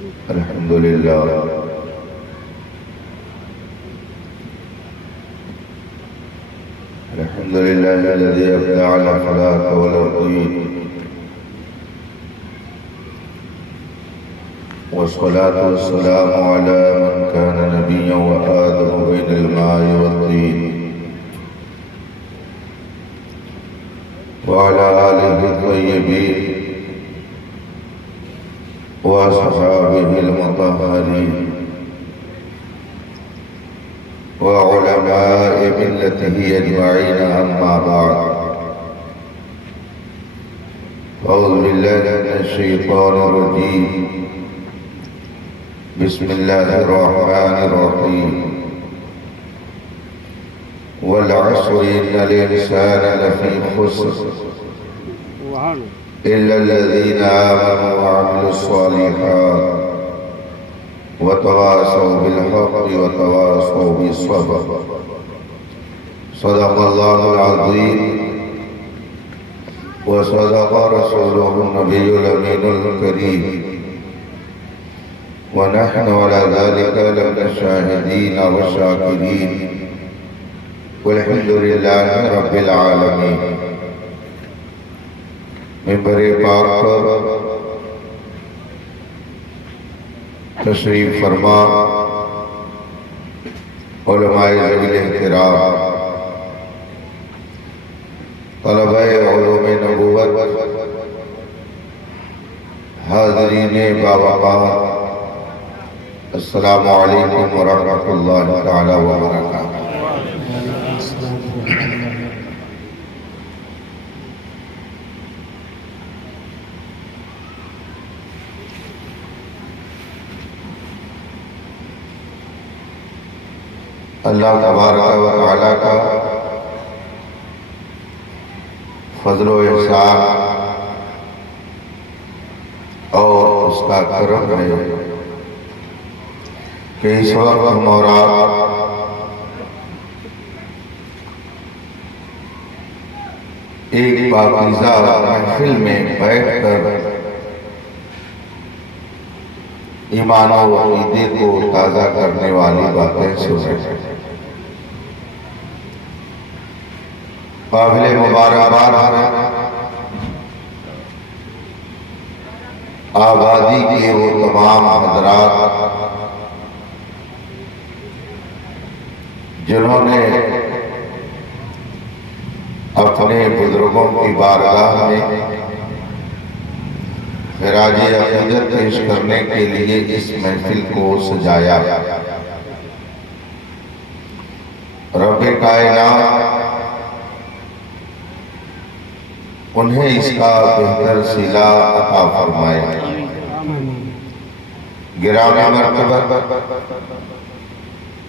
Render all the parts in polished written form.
الحمد لله الحمد لله الذي أبدع الأخلاق والأرضين، والصلاة والسلام على من كان نبيا وآدم بين الماء والطين، وعلى آله الطيبين وأصحابه المطهرين وعلماء ملته أجمعين. أما بعد، أعوذ بالله من الشيطان الرجيم. بسم الله الرحمن الرحيم. والعصر إن الإنسان لفي خسر إلا الذين آمنوا وعملوا الصالحات وتواصوا بالحق وتواصوا بالصبر. صدق الله العظيم وصدق رسوله النبي الأمين الكريم، ونحن على ذلك لمن الشاهدين والشاكرين، والحمد لله رب العالمين. ممبر پاک پر تشریف فرما علماء ذوی الاحترام، طلبہ علوم نبوت، حاضرین باوقار، السلام علیکم ورحمۃ اللہ تعالی وبرکاتہ۔ اللہ تبارک و تعالیٰ کا فضل و احسان اور اس کا کرم ہے کہ اس وقت ہم اور آپ ایک پاکیزہ محفل میں بیٹھ کر ایمان و عقیدے کو تازہ کرنے والی باتیں سنیں۔ قابل مبارکباد آبادی کے وہ تمام حضرات جنہوں نے اپنے بزرگوں کی بارگاہ میں خراج عقیدت پیش کرنے کے لیے اس محفل کو سجایا۔ رب کائنات انہیں اس کا بہتر صلہ عطا فرمائے۔ گرامی مرتبہ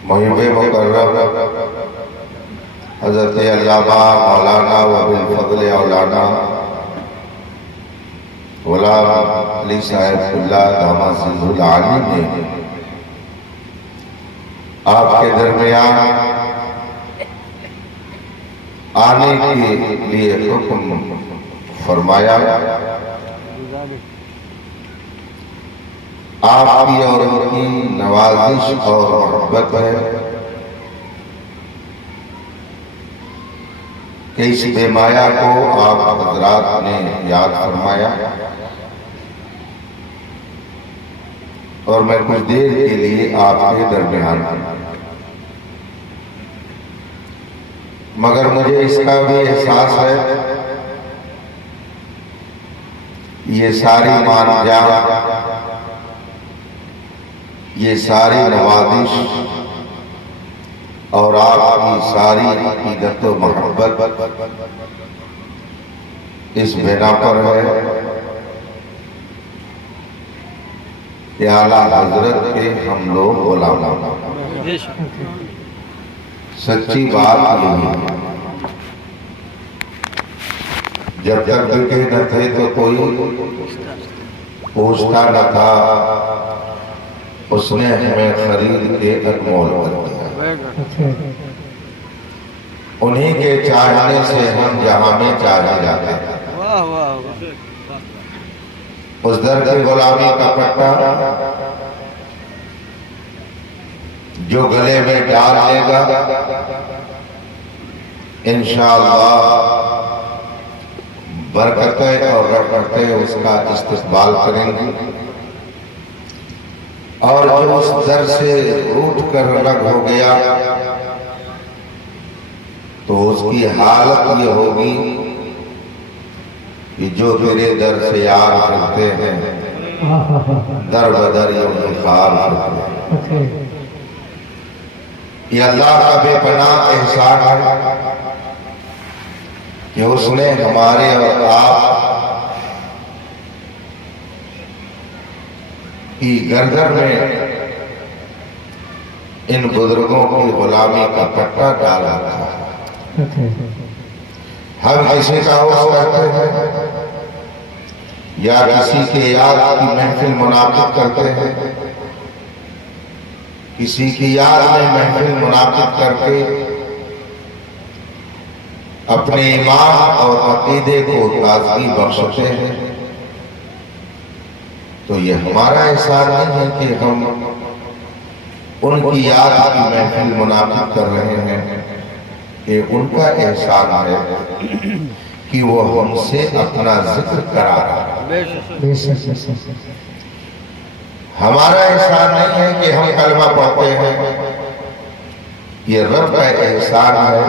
محب مکرم حضرت علامہ مولانا وبالفضل اولانا غلام علی صاحب اللہ داماد سنظر العالی نے آپ کے درمیان آنے کے لیے حکم فرمایا۔ آپ کی اور ان کی نوازش اور محبت ہے کہ اس بے مایہ کو آپ حضرات نے یاد فرمایا، اور میں کچھ دیر کے لیے آپ کے درمیان ہوں، مگر مجھے اس کا بھی احساس ہے یہ ساری مانجا، یہ ساری نوازش اور آپ کی ساری عقیدت و محبت اس بنا پر ہے کہ اعلیٰ حضرت کے ہم لوگ غلام ہیں۔ سچی بات یہی ہے، جب تک بکے نہ تھے تو کوئی پوچھتا نہ تھا، اس نے ہمیں خرید کے انمول کر دیا۔ انہی کے چاہنے سے ہم جہاں میں چاہے جاتے ہیں۔ اس در کی غلامی کا پٹا جو گلے میں ڈال لے گا انشاءاللہ برکتیں اور رحمتیں اس کا استقبال کریں گے، اور جو اس در سے روٹ کر الگ ہو گیا تو اس کی حالت یہ ہوگی کہ جو میرے در سے یار کرتے ہیں در بدر یہ انتخاب کرتے ہیں۔ یہ اللہ کا بے پناہ احسان ہے کہ اس نے ہمارے اور آپ کی گردن میں ان بزرگوں کی غلامی کا پٹا ڈالا تھا۔ ہم کسی کا عرس کرتے ہیں یا کسی کے یاد کی محفل منعقد کرتے ہیں، کسی کی یاد میں محفل منعقد کر کے اپنے ایمان اور عقیدے کو تازگی بخشتے ہیں، تو یہ ہمارا احسان نہیں ہے کہ ہم ان کی یاد کی محفل منعقد کر رہے ہیں، کہ ان کا احسان ہے کہ وہ ہم سے اپنا ذکر کرا رہا ہے۔ ہمارا احسان نہیں ہے کہ ہم کلمہ پڑھتے ہیں، یہ رب کا احسان ہے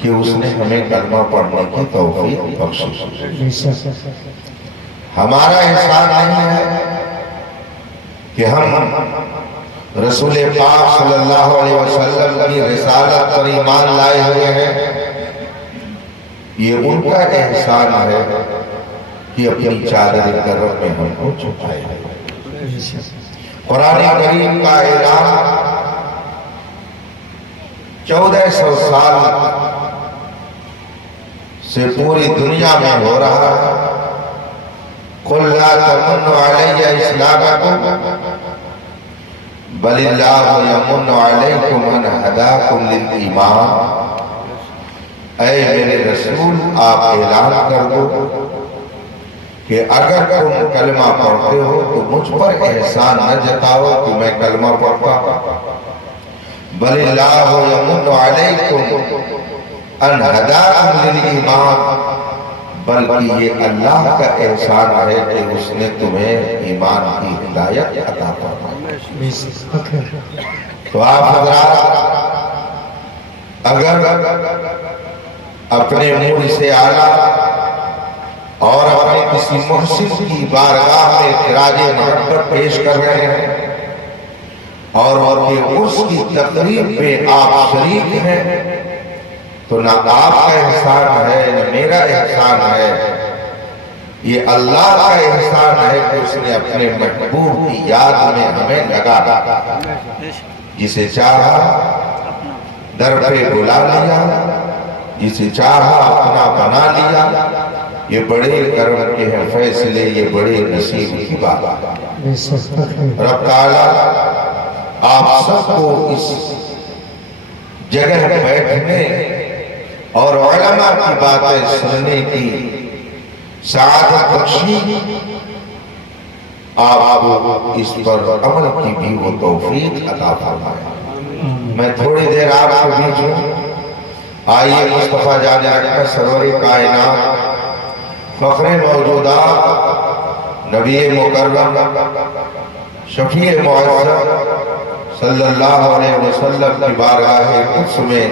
کہ اس نے ہمیں کلمہ پڑھنے کی توفیق بخشی۔ ہمارا احسان نہیں ہے کہ ہم رسول پاک صلی اللہ علیہ وسلم کی رسالت پر ایمان لائے ہوئے ہیں، یہ ان کا احسان ہے کہ اپنی چادر کرم میں ہم کو چھپائے ہیں۔ قرآن کریم کا اعلان 1400 سال سے پوری دنیا میں ہو رہا ہے۔ قُلْ لَا تَمُنُّوا عَلَيَّ إِسْلَامَكُمْ بَلِ اللَّهُ يَمُنُّ عَلَيْكُمْ أَنْ هَدَاكُمْ لِلْإِيمَانِ۔ اے میرے رسول آپ اعلان کر دو کہ اگر تم کلمہ پڑھتے ہو تو مجھ پر احسان نہ جتاؤ کہ میں کلمہ پڑھتا ہوں، بل اللہ یمن علیکم ان ہداکم للایمان، بلکہ یہ اللہ کا احسان ہے کہ اس نے تمہیں ایمان کی ہدایت عطا فرمائی۔ تو آپ حضرات اگر اپنے منہ سے اعلیٰ اور اپنے کسی محسن کی بارگاہ میں خراج محبت پیش کر رہے ہیں اور ان کے عرس کی تقریب پہ آپ شریک ہیں، تو نہ آپ کا احسان ہے نہ میرا احسان ہے، یہ اللہ کا احسان ہے کہ اس نے اپنے محبوب کی یاد میں ہمیں لگا، جسے چاہا در پہ بلا لیا، جسے چاہا اپنا بنا لیا۔ یہ بڑے کرم کے ہیں فیصلے، یہ بڑے نصیب کی بات ہے۔ رب تعالیٰ آپ سب کو اس جگہ بیٹھنے اور علماء کی باتیں سننے کی سعادت بخشی، آپ کو اس پر عمل کی بھی وہ توفیق عطا فرمائے۔ میں تھوڑی دیر آپ کو بیچ ہوں، آئیے مصطفیٰ جان اکرم سرور کائنات فخر موجودات نبی مکرم شفیع معظم صلی اللہ علیہ وسلم کی بارگاہ قدس میں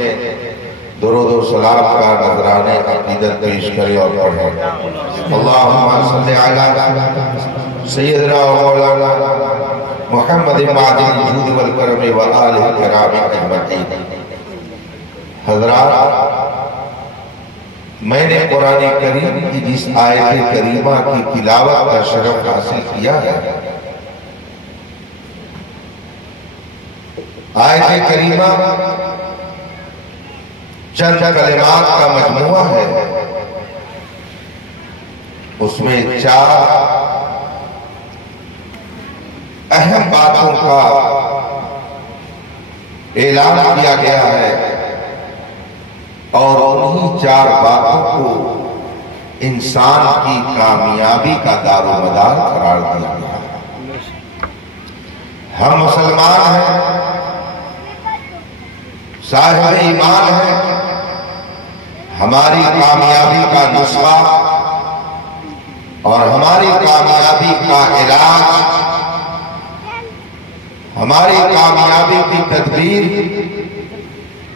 درود و سلام کا نذرانے عقیدت پیش کرے اور پڑھیں۔ اللہم صلی علی سیدنا و مولانا محمد معدن الجود والکرم والآلہ کرام اجمعین۔ حضرات، میں نے قرآن کریم کی جس آیت کریمہ کی تلاوت کا شرف حاصل کیا ہے، آیت کریمہ چند کلمات کا مجموعہ ہے، اس میں 4 اہم باتوں کا اعلان کیا گیا ہے، اور انہی 4 باتوں کو انسان کی کامیابی کا دار و مدار قرار دیا گیا ہے۔ ہم مسلمان ہیں، صاحب ایمان ہے، ہماری کامیابی کا نسخہ اور ہماری کامیابی کا علاج، ہماری کامیابی کی تدبیر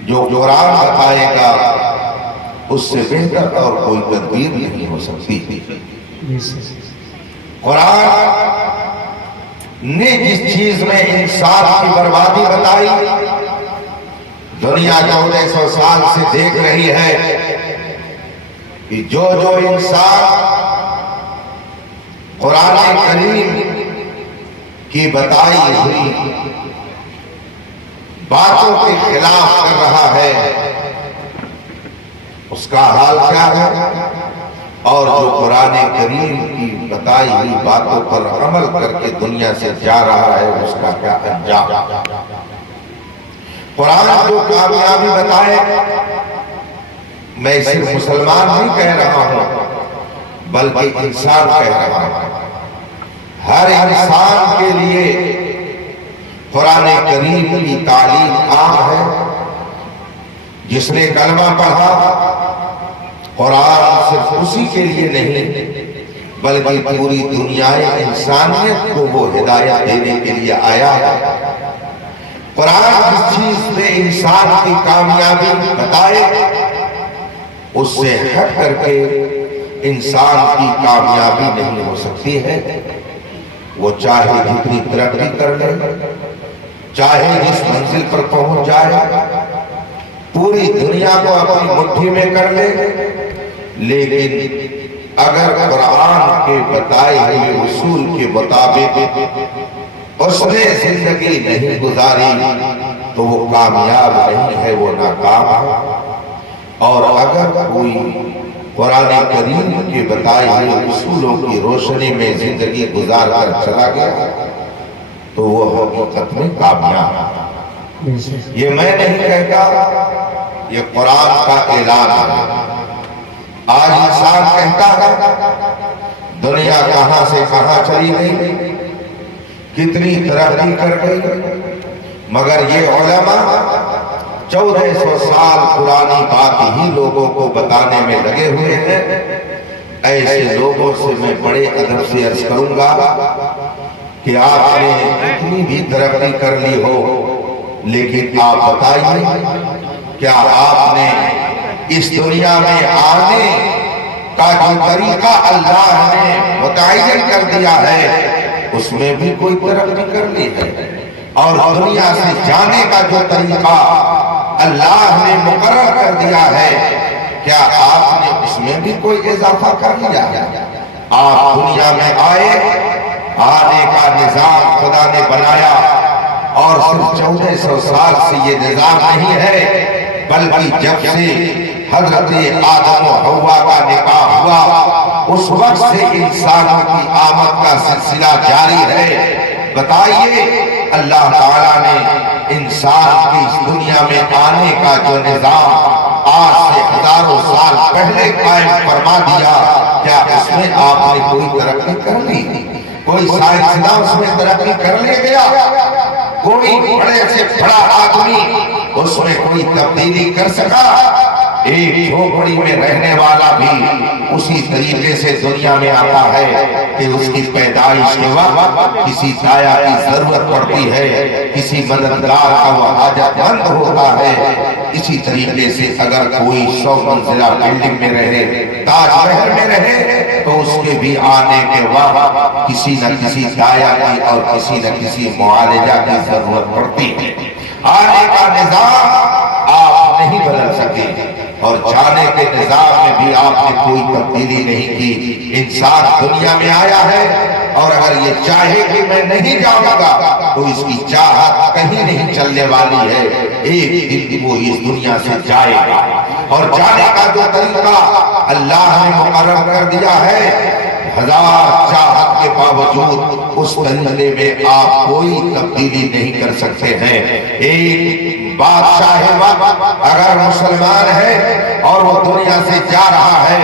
جو قرآن بتائے گا اس سے بہتر اور کوئی تدبیر نہیں ہو سکتی۔ قرآن نے جس چیز میں انسان کی بربادی بتائی، دنیا 1400 سال سے دیکھ رہی ہے کہ جو انسان قرآن کریم کی بتائی ہوئی باتوں کے خلاف کر رہا ہے، اس کا حال کیا ہے، اور جو قرآن کریم کی بتائی ہوئی باتوں پر عمل کر کے دنیا سے جا رہا ہے اس کا کیا انجام۔ قرآن جو کامیابی بتائے، میں صرف مسلمان نہیں کہہ رہا ہوں بلکہ انسان کہہ رہا ہوں، ہر انسان کے لیے قرآن کریم کی تعلیم عام ہے۔ جس نے کلمہ پڑھا، قرآن صرف اسی کے لیے نہیں بلکہ پوری دنیا انسانیت کو وہ ہدایت دینے کے لیے آیا ہے۔ قرآن جس چیز میں انسان کی کامیابی بتائے، اس سے ہٹ کر کے انسان کی کامیابی نہیں ہو سکتی ہے۔ وہ چاہے جتنی ترقی کر لے، چاہے جس منزل پر پہنچ جائے، پوری دنیا کو اپنی مٹھی میں کر لے، لیکن اگر قرآن کے بتائے ہوئے اصول کے مطابق اس نے زندگی نہیں گزاری تو وہ کامیاب نہیں ہے، وہ ناکام ہے۔ اور اگر کوئی قرآن کریم کے بتائے ہوئے اصولوں کی روشنی میں زندگی گزار کر چلا گیا تو وہ حقیقت میں کامیاب ہے۔ یہ میں نہیں کہتا، یہ قرآن کا اعلان ہے۔ آج انسان کہتا ہے دنیا کہاں سے کہاں چلی گئی، کتنی ترقی کر گئی، مگر یہ علماء 1400 سال پرانی بات ہی لوگوں کو بتانے میں لگے ہوئے ہیں۔ ایسے لوگوں سے میں بڑے ادب سے عرض کروں گا کہ آپ نے اتنی بھی ترقی کر لی ہو، لیکن آپ بتائیے کیا آپ نے اس دنیا میں آنے کا جو طریقہ اللہ نے متعین کر دیا ہے اس میں بھی کوئی ترقی کر لی ہے، اور دنیا سے جانے کا جو طریقہ اللہ نے مقرر کر دیا ہے کیا آپ نے اس میں بھی کوئی اضافہ کر لیا ہے؟ آپ دنیا میں آئے، آنے کا نظام خدا نے بنایا، اور صرف 1400 سال سے یہ نظام نہیں ہے بلکہ جب سے حضرت آدم و حوا کا نکاح ہوا اس وقت سے انسانوں کی آمد کا سلسلہ جاری ہے۔ بتائیے اللہ تعالیٰ نے انسان کی اس دنیا میں آنے کا جو نظام آج سے ہزاروں سال پہلے قائم فرما دیا، کیا اس میں آپ نے کوئی ترقی کر لی؟ کوئی سائنسداں اس میں ترقی کر لے گیا؟ کوئی بڑے سے بڑا آدمی اس میں کوئی تبدیلی کر سکا؟ ایک جھوپڑی میں رہنے والا بھی اسی طریقے سے دنیا میں آتا ہے کہ اس کی پیدائش کے وقت کسی دایا کی ضرورت پڑتی ہے، کسی مددگار کا وہ حاجت مند ہوتا ہے۔ اسی طریقے سے اگر کوئی 100 منزلہ بلڈنگ میں رہے، تاج محل میں رہے، تو اس کے بھی آنے کے وقت کسی نہ کسی دایا کی اور کسی نہ کسی معالجہ کی ضرورت پڑتی ہے۔ آنے کا نظام آپ نہیں بدل سکے، اور جانے کے نظام میں بھی آپ نے کوئی تبدیلی نہیں کی۔ انسان دنیا میں آیا ہے، اور اگر یہ چاہے کہ میں نہیں جاؤں گا تو اس کی چاہت کہیں نہیں چلنے والی ہے، ایک دن وہ اس دنیا سے جائے گا، اور جانے کا جو طریقہ اللہ نے مقرر کر دیا ہے، ہزار چاہت کے باوجود اس طریقے میں آپ کوئی تبدیلی نہیں کر سکتے ہیں۔ ایک بادشاہ وقت اگر مسلمان ہے اور وہ دنیا سے جا رہا ہے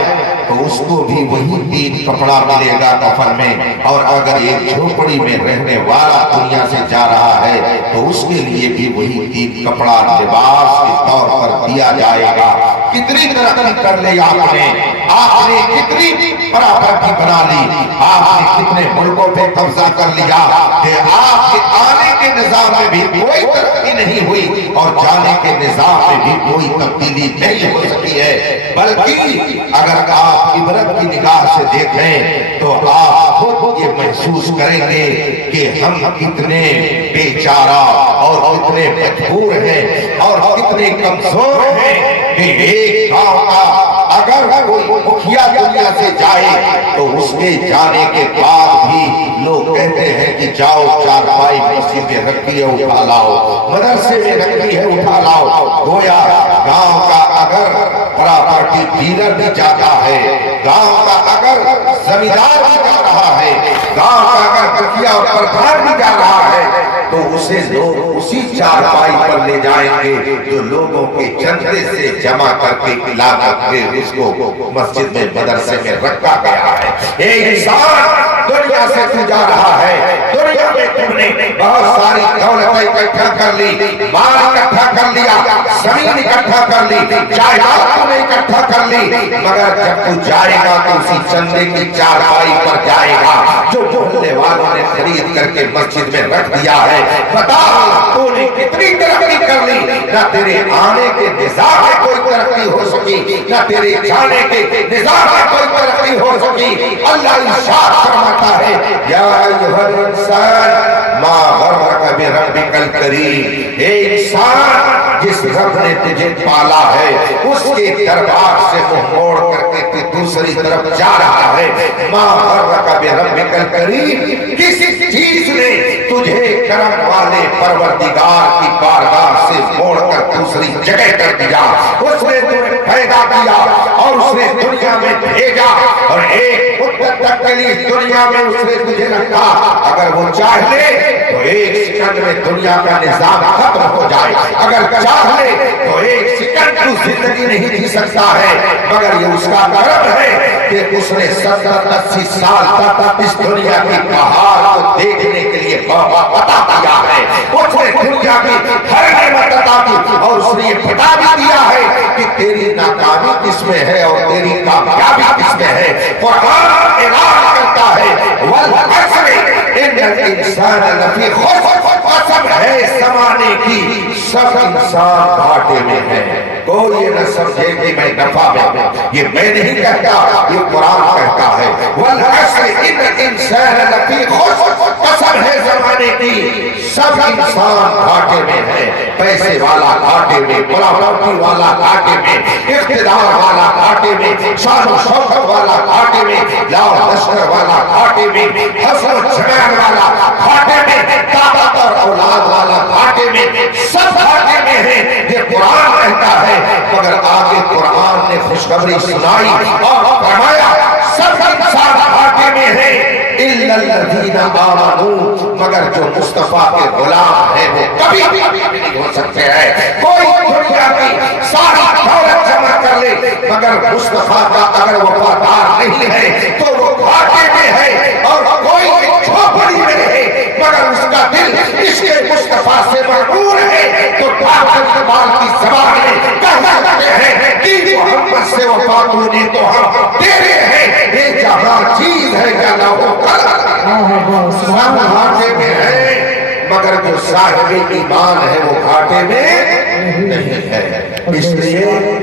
تو اس کو بھی وہی 3 کپڑا ملے گا کفن میں، اور اگر ایک جھوپڑی میں رہنے والا دنیا سے جا رہا ہے تو اس کے لیے بھی وہی 3 کپڑا لباس کے طور پر دیا جائے گا۔ کتنی ترقی کر لی آپ نے کتنی پراپرٹی بنا لی، آپ نے کتنے ملکوں پہ قبضہ کر لیا کہ آپ کے آنے کے نظام میں بھی کوئی ترقی نہیں ہوئی اور جانے کے نظام میں بھی کوئی تبدیلی نہیں ہو سکی ہے۔ بلکہ اگر آپ عبرت کی نگاہ سے دیکھیں تو آپ خود یہ محسوس کریں گے کہ ہم کتنے بیچارہ اور کتنے مجبور ہیں اور کتنے کمزور ہیں کہ ایک گاؤں کا اگر کوئی مکھیا دنیا سے جائے تو اس کے جانے کے بعد بھی لوگ کہتے ہیں کہ جاؤ چارپائی مسجد میں رکھی ہے اٹھا لاؤ، مدرسے میں رکھی ہے اٹھا لاؤ۔ گویا گاؤں کا اگر پراپرٹی ڈیلر بھی جاتا ہے، گاؤں کا اگر زمیندار بھی جا رہا ہے، گاؤں کا اگر مکھیا اور پردھان بھی جا رہا ہے تو اسے لوگ اسی چارپائی پر لے جائیں گے جو لوگوں کے چندے سے جمع کر کے کھلا کر کے اس کو مسجد میں مدرسے میں رکھا گیا ہے۔ ایک انسان دنیا سے تو جا رہا ہے، دنیا میں تم نے بہت ساری دولت اکٹھا کر لی، مال اکٹھا کر لیا، زمین اکٹھا کر لی، جائیداد تم نے اکٹھا کر لی، مگر جب تو جائے گا تو اسی چندے کی چارپائی پر جائے گا جو محلے والوں نے خرید کر کے مسجد میں رکھ دیا ہے۔ بتا تو نے کتنی ترقی کر لی، نہ تیرے آنے کے نظام میں کوئی ترقی ہو سکی، نہ تیرے جانے کے نظام میں کوئی ترقی ہو سکی۔ اللہ ارشاد فرماتا ہے یا ایھا الانسان ما غرک بربک الکریم، اے انسان جس رب نے تجھے پالا ہے اس کے دربار سے منہ موڑ کر کے تو دوسری طرف جا رہا ہے۔ ما غرک بربک الکریم، کسی چیز نے تجھے کرم والے پروردگار کی بارگاہ سے موڑ کر دوسری جگہ کر دیا۔ اس نے تمہیں پیدا کیا اور اس نے دنیا میں بھیجا اور ایک مدت تک کے لیے دنیا میں اس نے تجھے رکھا۔ اگر وہ چاہ لے تو ایک سیکنڈ میں دنیا کا نظام ختم ہو جائے، اگر چاہ لے تو ایک سیکنڈ تو زندگی نہیں جی سکتا ہے، مگر یہ اس کا کرم ہے کہ اس نے 70-80 سال تک اس دنیا کی بہار کو دیکھنے کے لیے عطا کیا ہے۔ اس نے دنیا کی ہر نعمت عطا کی اور اس نے یہ بتا بھی دیا ہے کہ تیری ناکامی کس میں ہے اور تیری کامیابی کس میں ہے۔ قرآن اعلان کرتا ہے والعصر ان الانسان لفی خسر، قسم ہے زمانے کی سب انسان گھاٹے میں ہے۔ کوئی یہ نہ سمجھے کہ میں نفع میں ہوں، یہ میں نہیں کہتا، یہ قرآن کہتا ہے والعصر ان الانسان لفی خسر، قسم ہے زمانے کی سب انسان گھاٹے میں ہے۔ پیسے والا گھاٹے میں، پراپرٹی والا گھاٹے میں، اقتدار والا گھاٹے میں، شان و شوکت والا گھاٹے میں، لاؤ لشکر والا گھاٹے میں، حسن و جمال والا گھاٹے میں، طاقت اور اولاد والا گھاٹے میں، سب گھاٹے میں ہیں۔ یہ قرآن کہتا ہے، مگر آگے قرآن نے خوشخبری سنائی اور فرمایا سب انسان گھاٹے میں ہیں الا الذین آمنوا، مگر جو مصطفیٰ کے غلام ہیں وہ کبھی بھی نہیں ہو سکتے ہیں۔ کوئی دنیا کی ساری دولت جمع کر لے مگر مصطفیٰ کا اگر وفادار نہیں ہے تو وہ گھاٹے میں ہے، اور کوئی جھوپڑی میں رہے مگر اس کا دل عشق مصطفیٰ سے معمور ہے تو اقبال کی زبان میں کہہ سکتے ہیں کہ محمد سے وفا نے تو ہم تیرے ہیں، یہ جہاں چیز ہے کیا نہ ہو سب گھاٹے میں ہے، مگر جو صاحب ایمان ہے وہ گھاٹے میں نہیں ہے۔ اس لیے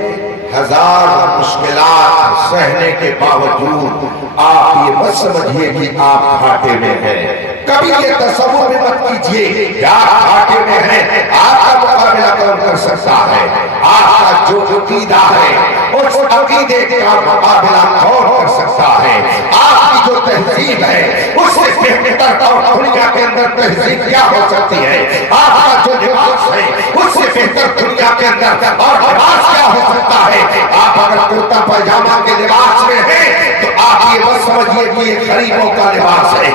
ہزار مشکلات سہنے کے باوجود آپ یہ مت سمجھیے کہ آپ گھاٹے میں ہیں۔ کبھی یہ تصور بھی مت کیجئے کہ آپ گھاٹے میں ہیں۔ آپ کا مقابلہ کون کر سکتا ہے؟ آپ کا جو عقیدہ ہے اس عقیدے کا مقابلہ کون کر سکتا ہے؟ آپ کی جو تہذیب ہے اس سے بہتر اور دنیا کے اندر تہذیب کیا ہو سکتی ہے؟ آپ کا جو لباس ہے اس سے بہتر دنیا کے اندر اور لباس کیا ہو سکتا ہے؟ آپ اگر کرتا پاجامہ کے لباس میں ہیں تو آپ یہ مت سمجھیے کہ یہ غریبوں کا لباس ہے،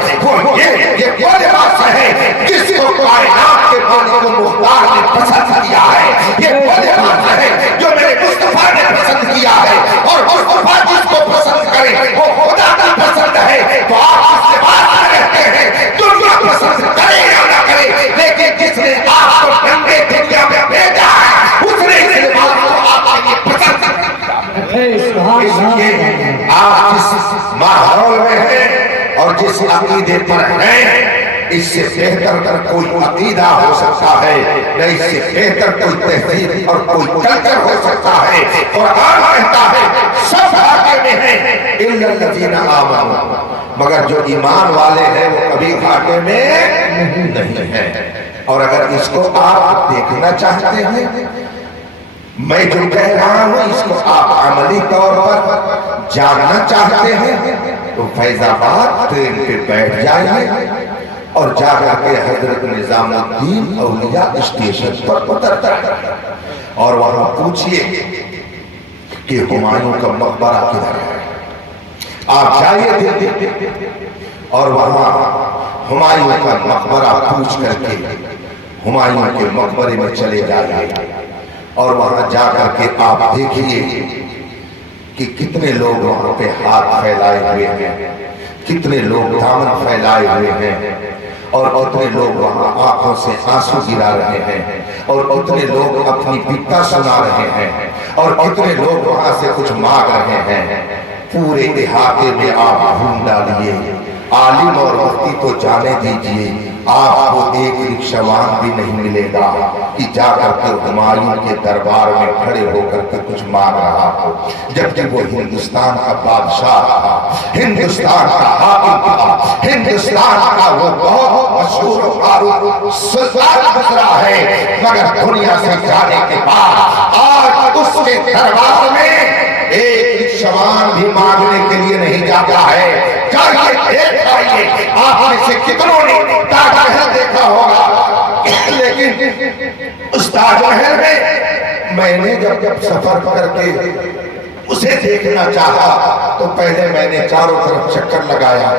یہ وہ لباس ہے جس کو کائنات کے مالک المختار نے پسند کیا ہے، یہ وہ لباس ہے جو میرے مصطفیٰ نے پسند کیا ہے، اور مصطفیٰ جس کو پسند ہیں اس سے بہتر کر کوئی عقیدہ ہو سکتا ہے، نہ اس سے بہتر کوئی تہذیب اور کوئی کلچر ہو سکتا ہے۔ قرآن کہتا ہے سب گھاٹے میں ہیں الا الذین آمنوا، مگر جو ایمان والے ہیں وہ کبھی گھاٹے میں نہیں ہیں۔ اور اگر اس کو آپ دیکھنا چاہتے ہیں، میں جو کہہ رہا ہوں اس کو آپ عملی طور پر جاننا چاہتے ہیں تو فیض آباد ٹرین پہ بیٹھ جائیے اور جا کر کے حضرت نظام الدین اولیاء اسٹیشن پر اتر جائیے اور وہاں پوچھئے کہ ہمایوں کا مقبرہ کدھر ہے۔ آپ جائیے دل اور وہاں ہمایوں کا مقبرہ پوچھ کر کے ہمایوں کے مقبرے میں چلے جائیے اور وہاں جا کر کے آپ دیکھیے کہ کتنے لوگ وہاں پہ ہاتھ پھیلائے ہوئے ہیں، کتنے لوگ دامن پھیلائے ہوئے ہیں، اور کتنے لوگ وہاں آنکھوں سے آنسو گرا رہے ہیں، اور کتنے لوگ اپنی بکا سنا رہے ہیں، اور کتنے لوگ وہاں سے کچھ مانگ رہے ہیں۔ پورے احاطے میں آپ ڈھونڈ ڈالیے، عالم اور مفتی تو جانے دیجئے، آپ کو ایک رکشوان بھی نہیں ملے گا کہ جا کر کے ہمایوں کے دربار میں کھڑے ہو کر کے کچھ مانگ رہا ہو، جبکہ وہ ہندوستان کا بادشاہ تھا، ہندوستان کا حاکم تھا، ہندوستان کا وہ بہت مشہور و معروف سلطان گزرا ہے، مگر دنیا سے جانے کے بعد آج اس کے دربار میں ایک رکشوان بھی مانگنے کے لیے نہیں جاتا ہے۔ جائیے دیکھ آئیے، آپ میں سے کتنوں نے تاج محل دیکھا ہوگا، لیکن اس تاج محل میں نے جب سفر کر کے اسے دیکھنا چاہا تو پہلے میں نے چاروں طرف چکر لگایا،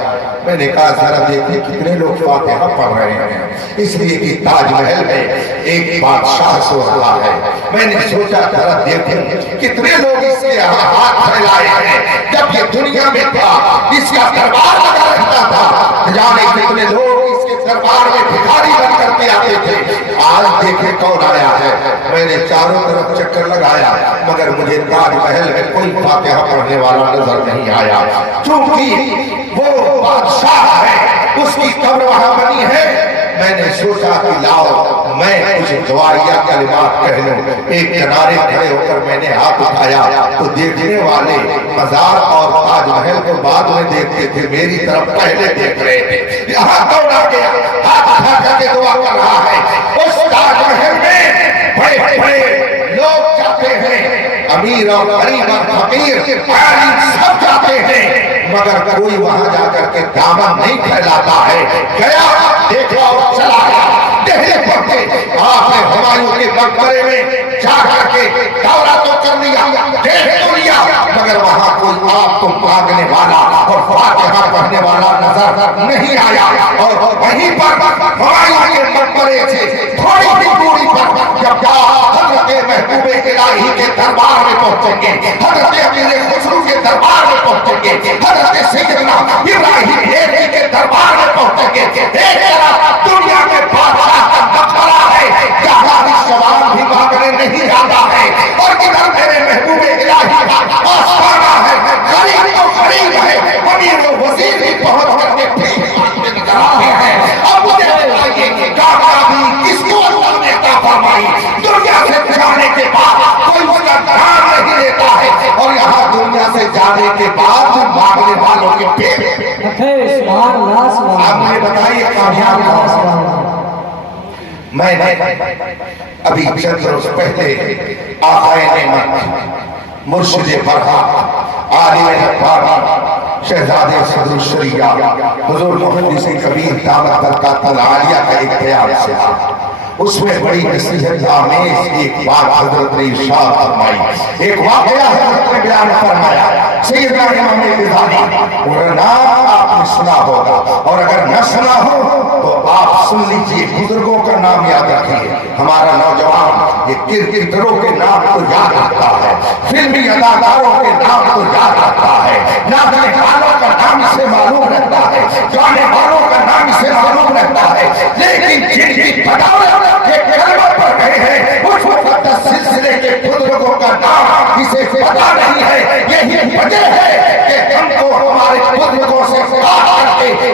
میں نے کہا ذرا دیکھیں کتنے لوگ فاتحہ پڑھ رہے ہیں، اس لیے کہ تاج محل میں ایک بادشاہ سو رہا ہے۔ میں نے سوچا ذرا دیکھیں کتنے لوگ اس کے ہاتھ پھیلائے ہیں، جب یہ دنیا میں تھا اس کا دربار لگا رہتا تھا، جانے کتنے لوگ اس کے دربار میں بھکاری بن کر کے آتے تھے۔ آج دیکھیں کون آیا ہے، میں نے چاروں طرف چکر لگایا مگر مجھے تاج محل میں کوئی فاتحہ پڑھنے والا نظر نہیں آیا، چونکہ وہ بادشاہ ہے، اس کی قبر وہاں بنی ہے۔ میں نے سوچا کہ لاؤ میں کچھ دعائیہ کلمات کہہ لوں۔ ایک کنارے کھڑے ہو کر میں نے ہاتھ اٹھایا تو دیکھنے والے مزار اور تاج محل کو بعد میں دیکھتے تھے، میری طرف پہلے دیکھ رہے تھے۔ یہاں کون آ گیا ہاتھ اٹھا کر کے دعا کر رہا ہے؟ اس تاج محل میں بڑے بڑے لوگ جاتے ہیں، امیر اور غریب اور فقیر عالم سب جاتے ہیں، مگر کوئی وہاں جا کر کے دامن نہیں پھیلاتا ہے۔ گیا دیکھا اور چلا گیا۔ دہلی پہنچے، آپ نے ہمایوں کے مقبرے میں جا کر کے دورہ تو کر لیا، دیکھ تو لیا، مگر وہاں کوئی آپ کو مانگنے والا اور فاتحہ پڑھنے والا نظر نہیں آیا۔ اور وہیں پر ہمایوں کے مقبرے سے تھوڑی سی دوری پر جب حضرت محبوب الہی کے دربار میں پہنچیں گے، حضرت امیر خسرو کے دربار میں پہنچیں گے، حضرت سیدنا ابراہیم لیلی کے دربار میں پہنچیں گے، ایک طرف دنیا کے بادشاہ کا مقبرہ ہے جہاں رکشوان بھی مانگنے نہیں جاتا ہے، اور ادھر میرے محبوب الہی کا آستانہ ہے، غریب تو غریب ہے، امیر و وزیر بھی پہنچ کر کے ٹھیک مانگتے نظر آتے ہیں۔ اب مجھے بتائیے کہ کامیابی کس کو اللہ نے عطا فرمائی؟ دنیا سے جانے کے بعد کوئی اس کا نام نہیں لیتا ہے، اور یہاں دنیا سے جانے کے بعد مانگنے والوں کے پیٹ آپ مجھے بتائیے کامیاب کون؟ میں نے ابھی چند روز پہلے آقائے نعمت مرشد فرحات عالم ربانی شہزادے صدر الشریعہ حضور محدث کبیر دامت برکات العالیہ کا ایک بیان سے اس میں بڑی نصیحت آمیز ایک بات حضرت نے ارشاد فرمائی، ایک واقعہ حضرت نے بیان فرمایا۔ سیدنا امام غزالی انہوں نام آپ نے سنا ہوگا، اور اگر نہ سنا ہو تو آپ سن لیجئے، بزرگوں کا نام یاد رکھیے۔ ہمارا نوجوان یہ کرکٹروں کے نام کو یاد رکھتا ہے، فلمی اداکاروں کے نام کو یاد رکھتا ہے، ناچنے والوں کا نام سے معلوم رہتا ہے، گانے والوں کا نام سے معلوم رہتا ہے، لیکن جن کی بدولت یہ کلمہ پڑھ گئے ہیں اس وقت سلسلے کے بزرگوں کا نام کسی پتا نہیں ہے۔ یہی وجہ ہے کہ ہم کو ہمارے بزرگوں سے کہا کر کے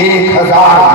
1000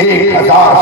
1000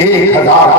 1000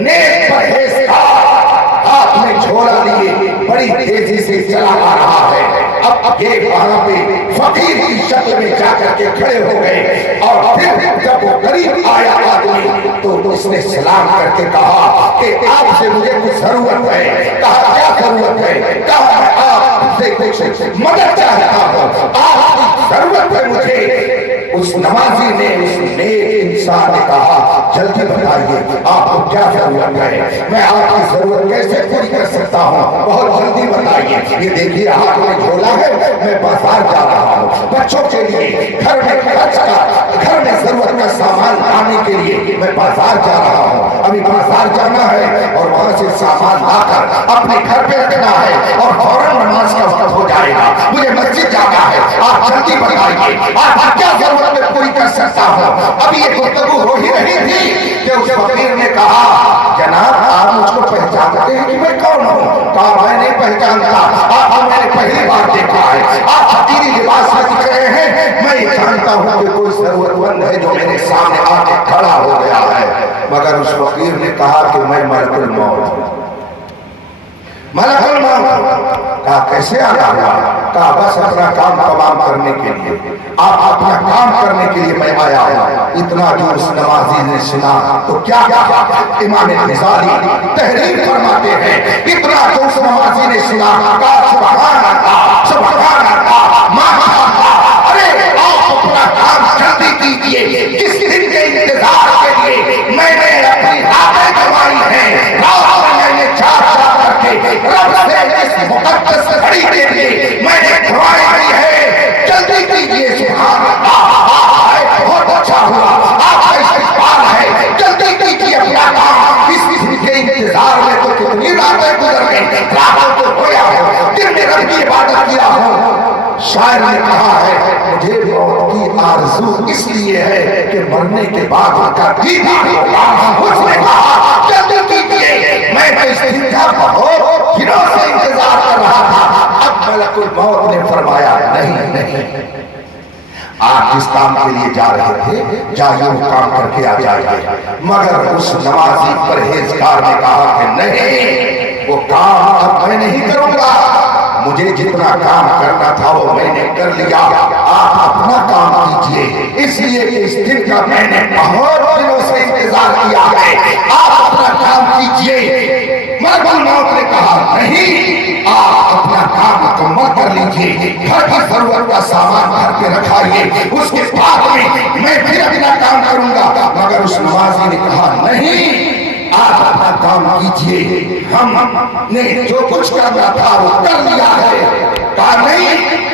نیک پرہیزگار ہاتھ میں جھولا لیے بڑی تیزی سے چلا آ رہا ہے۔ اب یہ وہاں پہ فقیر کی شکل میں جا کر کے کھڑے ہو گئے، اور پھر جب وہ قریب آیا آدمی تو اس نے سلام کر کے کہا کہ آپ سے مجھے کچھ ضرورت ہے۔ کہا کیا ضرورت ہے؟ کہا میں آپ سے کچھ مدد چاہتا ہوں، آپ کی ضرورت ہے مجھے۔ اس نمازی نے، اس نیک انسان نے کہا جلدی بتائیے آپ کو کیا ضرورت ہے، میں آپ کی ضرورت کیسے پوری کر سکتا ہوں، بہت جلدی بتائیے۔ یہ دیکھیے ہاتھ میں جھولا ہے، میں بازار جا رہا ہوں بچوں کے لیے، گھر میں خرچ کا، گھر میں ضرورت کا سامان لانے کے لیے میں بازار جا رہا ہوں، ابھی بازار جانا ہے اور وہاں سے سامان لا کر اپنے گھر پہ رکھنا ہے اور فوراً نماز کا وقت ہو جائے گا، مجھے مسجد جانا ہے، آپ جلدی بتائیے آپ کی کیا ضرورت میں پوری کر سکتا ہوں۔ ابھی یہ گفتگو ہو ہی رہی تھی کہ اس فقیر نے کہا جناب آپ مجھ کو پہچانتے ہیں کہ میں کون ہوں؟ کہا میں نہیں پہچانتا، آپ کو میں نے پہلی بار دیکھا ہے، آپ حقیری لباس میں دکھ رہے ہیں، میں یہ جانتا ہوں کہ کوئی ضرورت مند ہے جو میرے سامنے آ کے کھڑا ہو گیا ہے۔ مگر اس فقیر نے کہا کہ میں ملک الموت ہوں۔ ملک الموت کہا کیسے آیا ہوا؟ کہا بس اپنا کام تمام کرنے کے لیے، آپ اپنا کام کرنے کے لیے میں آیا ہوں۔ اتنا جو اس نمازی نے سنا تو کیا امام غزالی تحریر فرماتے ہیں، اتنا جو اس نمازی نے سنا کہا سبحان اللہ سبحان اللہ ماشاء اللہ، ارے آپ اپنا کام جلدی کیجئے، کس دن کے انتظار کے لیے میں نے اپنی راتیں گنوائی ہیں، رات میں نے چار کر کے رب سے اس مقدس گھڑی کے لیے میں نے دعائیں کی ہے، جلدی کیجئے سبحان اللہ، بہت اچھا ہوا آپ کا استقبال ہے، جلدی کیجئے اپنا کام، اس دن کے انتظار میں تو کتنی راتیں گزر گئی، راتوں کو ہویا ہو، دن میں رب کی عبادت کیا ہو۔ شاعر نے کہا ہے مجھے موت کی آرزو اس لیے ہے کہ مرنے کے بعد ان کا دیدار ہوگا۔ اس نے کہا جلدی کیجئے، میں اس دن کا بہت دنوں سے انتظار کر رہا تھا۔ اب ملک الموت نے فرمایا نہیں، آپ جس کام کے لیے جا رہے تھے جائیے وہ کام کر کے آ جائیے۔ مگر اس نمازی پرہیزگار نے کہا کہ نہیں، وہ کام اب میں نہیں کروں گا، مجھے جتنا کام کرنا تھا وہ میں نے کر لیا، آپ اپنا کام کیجئے، اس لیے کہ اس دن کا میں نے بہت دنوں سے انتظار کیا ہے، آپ اپنا کام کیجئے۔ ملک الموت نے کہا نہیں، آپ اپنا کام مکمل کر لیجئے، گھر کی ضرورت کا سامان گھر کے رکھائیے، اس کے بعد میں پھر اپنا کام کروں گا۔ مگر اس نمازی نے کہا نہیں، آپ اپنا کام کیجئے، ہم نے جو کچھ کرنا تھا وہ کر لیا ہے۔ کہا نہیں،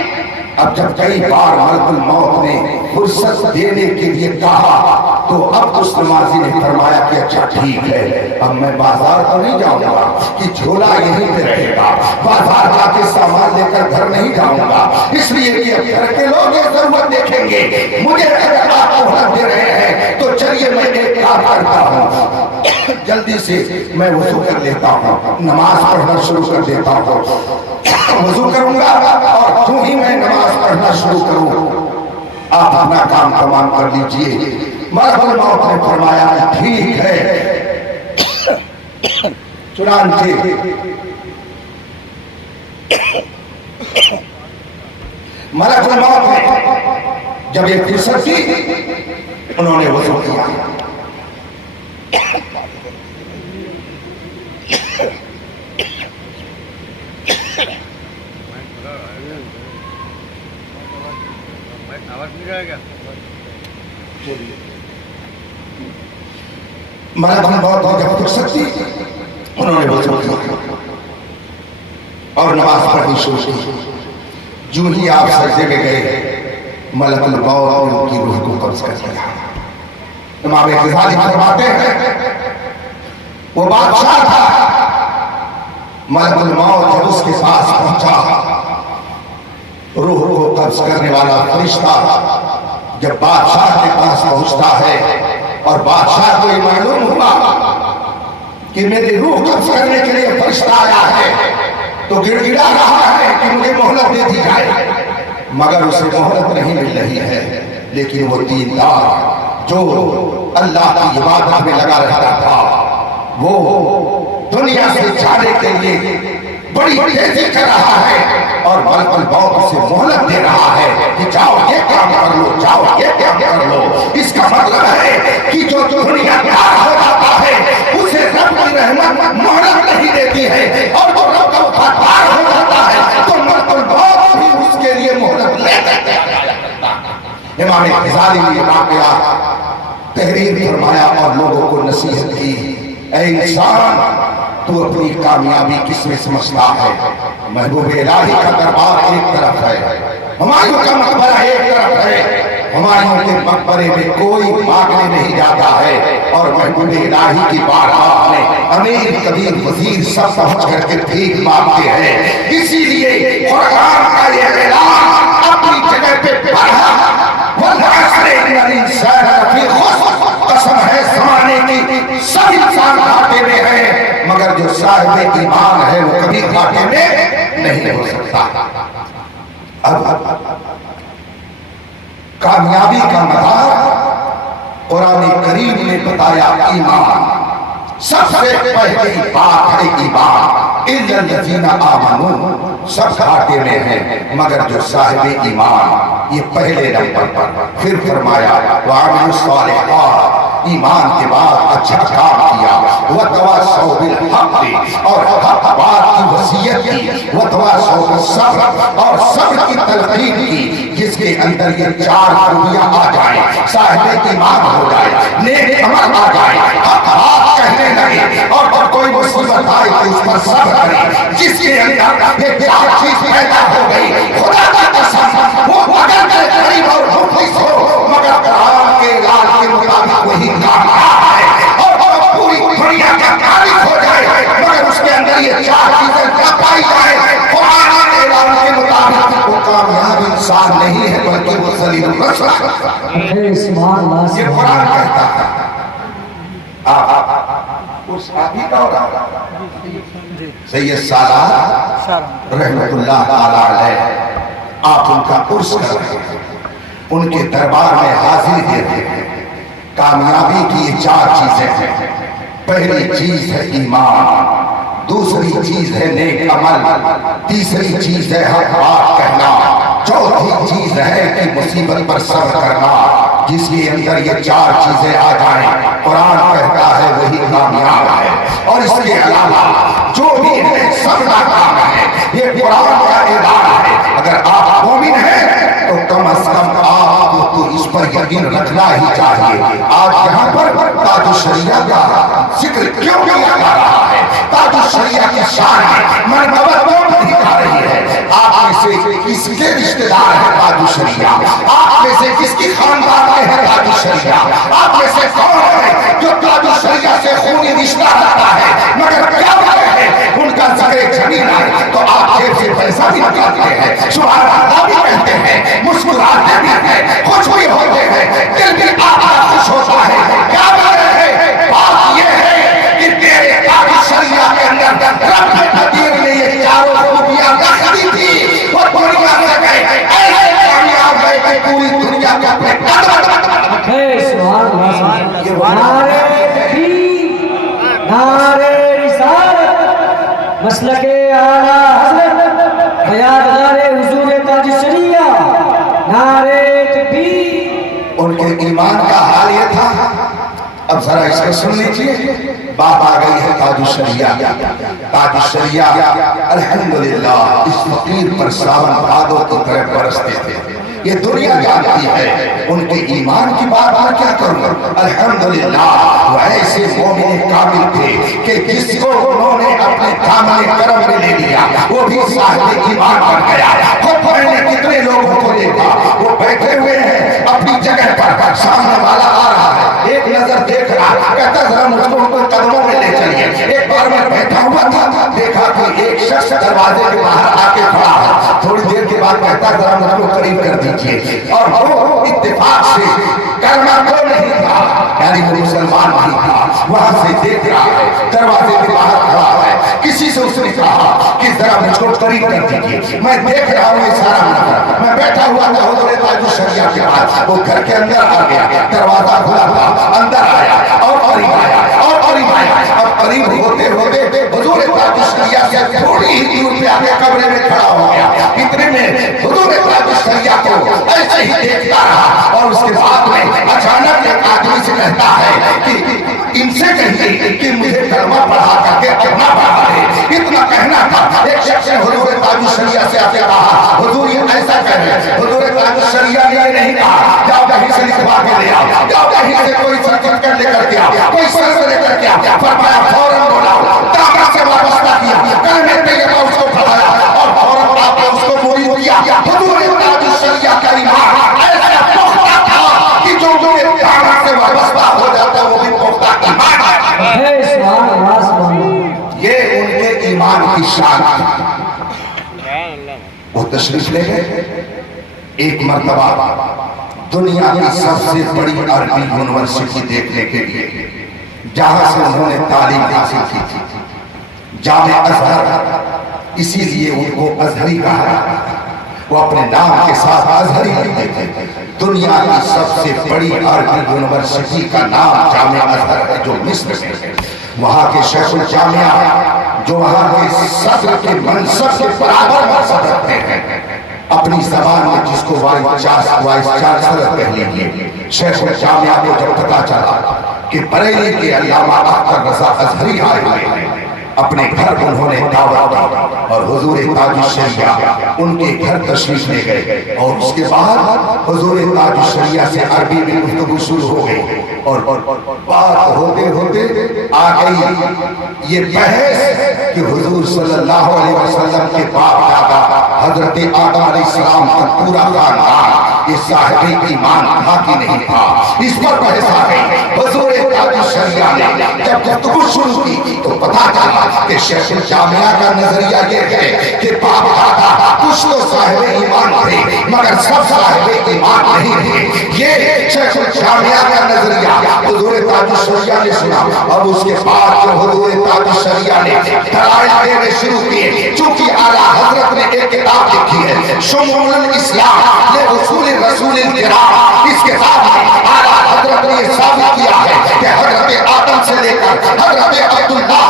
اب جب کئی بار ملک الموت نے فرصت دینے کے لیے کہا تو اب اس نمازی نے فرمایا کہ اچھا ٹھیک ہے، اب میں بازار تو نہیں جاؤں گا کہ جھولا یہیں پہ رہے گا، بازار جا کے سامان لے کر گھر نہیں جاؤں گا، اس لیے کہ اب گھر کے لوگ یہ ضرورت دیکھیں گے، مجھے اگر آپ مہلت دے رہے ہیں تو چلیے میں ایک کام کرتا ہوں، جلدی سے میں وضو کر لیتا ہوں، نماز پڑھنا شروع کر دیتا ہوں، وضو کروں گا اور جو ہی میں نماز پڑھنا شروع کروں آپ اپنا کام تمام کر لیجئے۔ ملک الموت نے فرمایا ٹھیک ہے۔ چنانچہ ملک الموت نے جب ایک فرصت کی انہوں نے وضو کیا، ملک الموت نے جب فرصت کی انہوں نے وضو کیا اور نماز پڑھنی شروع کی۔ جو ہی آپ سجدے میں گئے ملک الموت نے ان کی روح کو قبض کر لیا۔ امام غزالی فرماتے ہیں وہ بادشاہ تھا، ملک الموت جب اس کے پاس پہنچا، روح کو قبض کرنے والا فرشتہ جب بادشاہ کے پاس پہنچتا ہے اور بادشاہ کو یہ معلوم ہوا کہ میری روح قبض کرنے کے لیے فرشتہ آیا ہے تو گڑ گڑا رہا ہے کہ مجھے مہلت دے دی جائے، مگر اسے مہلت نہیں مل رہی ہے۔ لیکن وہ دیندار جو اللہ کی عبادت میں لگا رہتا تھا، وہ دنیا سے جانے کے لیے بڑی تیزی کر رہا ہے اور ملک الموت سے مہلت دے رہا ہے کہ جاؤ یہ کام کر لو، جاؤ یہ کام کر لو۔ اس کا مطلب ہے کہ جو دنیا دار ہو جاتا ہے اسے رب کی رحمت مہلت نہیں دیتی ہے، اور جو رب کا وفادار ہو جاتا ہے تو ملک الموت بھی اس کے لیے مہلت لے دیتا ہے۔ امام غزالی نے یہ واقعہ تحریر فرمایا اور لوگوں کو نصیحت کی، اے انسان تو اپنی کامیابی کس میں سمجھتا ہے؟ محبوب الہی کا دربار ایک طرف ہے، ہمایوں کا مقبرہ ایک طرف ہے، ہمایوں کے مقبرے میں کوئی مانگنے نہیں جاتا ہے، اور محبوب الہی کی بارگاہ میں امیر کبیر وزیر سب پہنچ کر کے بھیک مانگتے ہیں۔ اسی لیے قرآن کا یہ اعلان اپنی جگہ پہ پڑھا، وَالْعَصْرِ إِنَّ الْإِنسَانَ لَفِي خُسْرٍ، قسم ہے زمانے کی سب انسان گھاٹے میں ہے، مگر جو صاحب ایمان ہے وہ کبھی گھاٹے میں نہیں ہو سکتا۔ اب کامیابی کا مدار قرآن کریم نے بتایا ایمان، سب سے پہلی بات ہے ایمان۔ إِلَّا الَّذِينَ آمَنُوا، سب گھاٹے میں ہیں مگر جو صاحب ایمان، یہ پہلے نمبر پر۔ پھر فرمایا وَعَمِلُوا الصَّالِحَاتِ، ایمان کے بعد اچھا کام کیا، وَتَوَاصَوْا بِالْحَقِّ، اور حق بات کی وصیت کی، وَتَوَاصَوْا بِالصَّبْرِ، اور صبر کی تلقین کی۔ جس کے اندر یہ چار خوبیاں آ جائیں، صاحب ایمان ہو جائے، نیک عمل آ جائے، حق بات کہنے لگے، اور جب کوئی مصیبت آئے تو اس پر صبر کرے، جس کے اندر یہ چار چیز پیدا ہو گئی، خدا کا قسم وہ اگر کہ غریب اور مفلس ہو مگر قرآن کے اعلان کے مطابق وہی کامیاب ہے، اور پوری دنیا کا مالک ہو جائے مگر اس کے اندر یہ چار چیزیں نہ پائی جائیں، قرآن کے اعلان کے مطابق وہ کامیاب انسان نہیں ہے بلکہ وہ ذلیل الرسل ہے۔ یہ قرآن کہتا ہے۔ اس آبی کا ہو رہا سید سالار رحمت اللہ تعالیٰ علیہ، آپ ان کا عرس کر رہے ہیں، ان کے دربار میں حاضری دیتے ہیں۔ کامیابی کی یہ چار چیزیں ہیں، پہلی چیز ہے ایمان، دوسری چیز ہے نیک عمل، تیسری چیز ہے حق بات کہنا، چوتھی چیز ہے کہ مصیبت پر صبر کرنا۔ جس کے اندر یہ چار چیزیں آ جائیں قرآن کہتا ہے وہی کامیاب ہے، اور اس کے علاوہ جو بھی ہے سب ناکام ہے۔ یہ قرآن کا اعلان ہے۔ اگر آپ مومن ہیں تو کم از کم آپ کو تو اس پر یقین رکھنا ہی چاہیے۔ آج یہاں پر تاج الشریعہ کا ذکر کیوں کیا جا رہا ہے؟ تاج الشریعہ کی شان مرتبہ کون دکھا رہی ہے؟ آپ میں سے کس کے رشتہ دار ہے تاج الشریعہ؟ آپ میں سے کس کی خاندان میں ہے تاج الشریعہ؟ آپ میں سے کون ہے جو تاج الشریعہ سے خونی رشتہ رکھتا ہے مگر کیا ہے ان کا ذکر جمیل ہے تو آپ جیب سے پیسہ بھی نکالتے ہیں، سبحان اللہ بھی کہتے ہیں، مسکراتے بھی ہیں، خوش بھی ہوتے ہیں، دل بھی آپ کا خوش ہوتا ہے۔ کیا بات ہے؟ بات یہ ہے کہ تیرے تاج الشریعہ کے اندر رب قدیر نے یہ چاروں خوبیاں رکھ دی تھی، وہ دنیا سے گئے ایسے کامیاب گئے کہ پوری دنیا کے اپنے نعرے تکبیر، نعرے رسالت، مسلک اعلیٰ حضرت بیادگار حضور تاج الشریعہ، نعرے تکبیر۔ ان کے ایمان کا حال یہ تھا۔ اب ذرا اس کو سن لیجیے، بات آ گئی ہے تاج الشریعہ۔ تاج الشریعہ الحمدللہ اس فقیر پر ساون بھادو کی طرح برستے تھے، یہ دنیا جانتی ہے۔ ان کے ایمان کی بات میں کیا کروں؟ الحمدللہ وہ ایسے مومن کامل تھے کہ جس کو انہوں نے اپنے دامن کرم میں لے لیا وہ بھی صاحب ایمان بن گیا۔ خود میں نے کتنے لوگوں کو دیکھا وہ بیٹھے ہوئے ہیں اپنی جگہ پر، سامنے والا آ رہا ہے، ایک نظر دیکھ رہا، کہتا ذرا مجھ کو قدموں میں لے چلیے۔ ایک بار میں بیٹھا ہوا تھا، دیکھا کہ ایک شخص دروازے کے باہر آ کے کھڑا ہے، تھوڑی دیر کے بعد کہتا ذرا مجھ کو قریب کر دیجیے، اور وہ اتفاق سے کلمہ کو نہیں تھا، یعنی وہ مسلمان نہیں تھا، وہاں سے دیکھ رہا ہے، دروازے کے باہر کھڑا ہے۔ کسی سے اس نے کہا کہ ذرا مجھ کو قریب کر دیجیے، میں دیکھ رہا ہوں یہ سارا منظر۔ میں بیٹھا ہوا تھا حضور تاج الشریعہ کے پاس، وہ گھر کے اندر آ گیا، دروازہ کھلا تھا، اندر آیا اور قریب آیا اور قریب آیا۔ اب قریب ہوتے ہوتے حضور تاج الشریعہ سے تھوڑی ہی دور پہ آگے کمرے میں کھڑا ہو گیا. اتنے میں حضور تاج الشریعہ کو ایسے ہی دیکھتا رہا اور اس کے بعد میں اچانک ایک آدمی سے کہتا ہے کہ ان سے کہیے کہ مجھے کلمہ پڑھا کر کے اپنا پڑھا ہے. اتنا کہنا تھا. ایک شخص نے حضور تاج الشریعہ سے آتے کہا حضور یہ ایسا کہہ رہے ہیں. حضور تاج الشریعہ نے نہیں کہا جاؤ کہیں سے لکھوا کے لے آؤ, جاؤ کہیں سے کوئی سرٹیفکیٹ لے کر کے آؤ, کوئی سند لے کر کے آؤ. فرمایا فوراً بولاؤ, دعوت سے وابستہ کیا, کلمہ طیبہ اس کو پڑھایا اور فوراً آپ نے اس کو مرید کیا. حضور تاج الشریعہ کا ایمان ایسا پختہ تھا کہ جو دعوت سے وابستہ ہو جاتا وہ بھی پختہ ایمان ہے. یہ ان کے ایمان کی شان تھی. وہ تشریف لے گئے. ایک مرتبہ دنیا کی سب سے بڑی عربی یونیورسٹی دیکھنے کے لیے جہاں سے انہوں نے تعلیم حاصل کی تھی, جامعہ ازہر, اسی لیے ان کو ازہری کہا. وہ اپنے نام کے ساتھ ازہری لکھتے تھے. دنیا کی سب سے بڑی عربی یونیورسٹی کا نام جامعہ ازہر ہے جو مصر میں ہے. وہاں کے شیخ الجامعہ جو وہاں کے صدر کے منصب کے برابر منصب رکھتے ہیں, اپنی زبان میں جس کو وائس چانسلر کہہ لیجیے, شیخ الجامعہ کو جب پتا چلا کہ بریلی کے علامہ اختر رضا ازہری آئے ہوئے ہیں, اپنے گھر انہوں نے دعوت دی اور حضور تاج الشریعہ ان کے گھر تشریف لے گئے. اور اس کے بعد حضور تاج الشریعہ سے عربی میں گفتگو شروع ہو گئی اور بات ہوتے ہوتے آ گئی یہ بحث کہ حضور صلی اللہ علیہ وسلم کے باپ دادا حضرت آدم علیہ السلام کا پورا خاندان یہ صاحب ایمان تھا کہ نہیں تھا. اس پر بحث آ گئی. حضور تاج الشریعہ نے جب گفتگو شروع کی تو پتہ چلا کہ شیخ الجامعہ کا نظریہ یہ ہے کہ باپ دادا کچھ تو صاحب ایمان تھے مگر سب صاحب ایمان نہیں تھے. یہ شیخ الجامعہ کا نظریہ حضور تاج الشریعہ نے سنا. اب اس کے بعد جو حضور تاج الشریعہ نے دلائل دینے شروع کیے, چونکہ اعلیٰ حضرت نے ایک کتاب لکھی ہے شمول الاسلام لأصول رسول الکرام. اس کتاب میں اعلیٰ حضرت نے یہ ثابت کیا ہے کہ حضرت آدم سے لے کر حضرت عبداللہ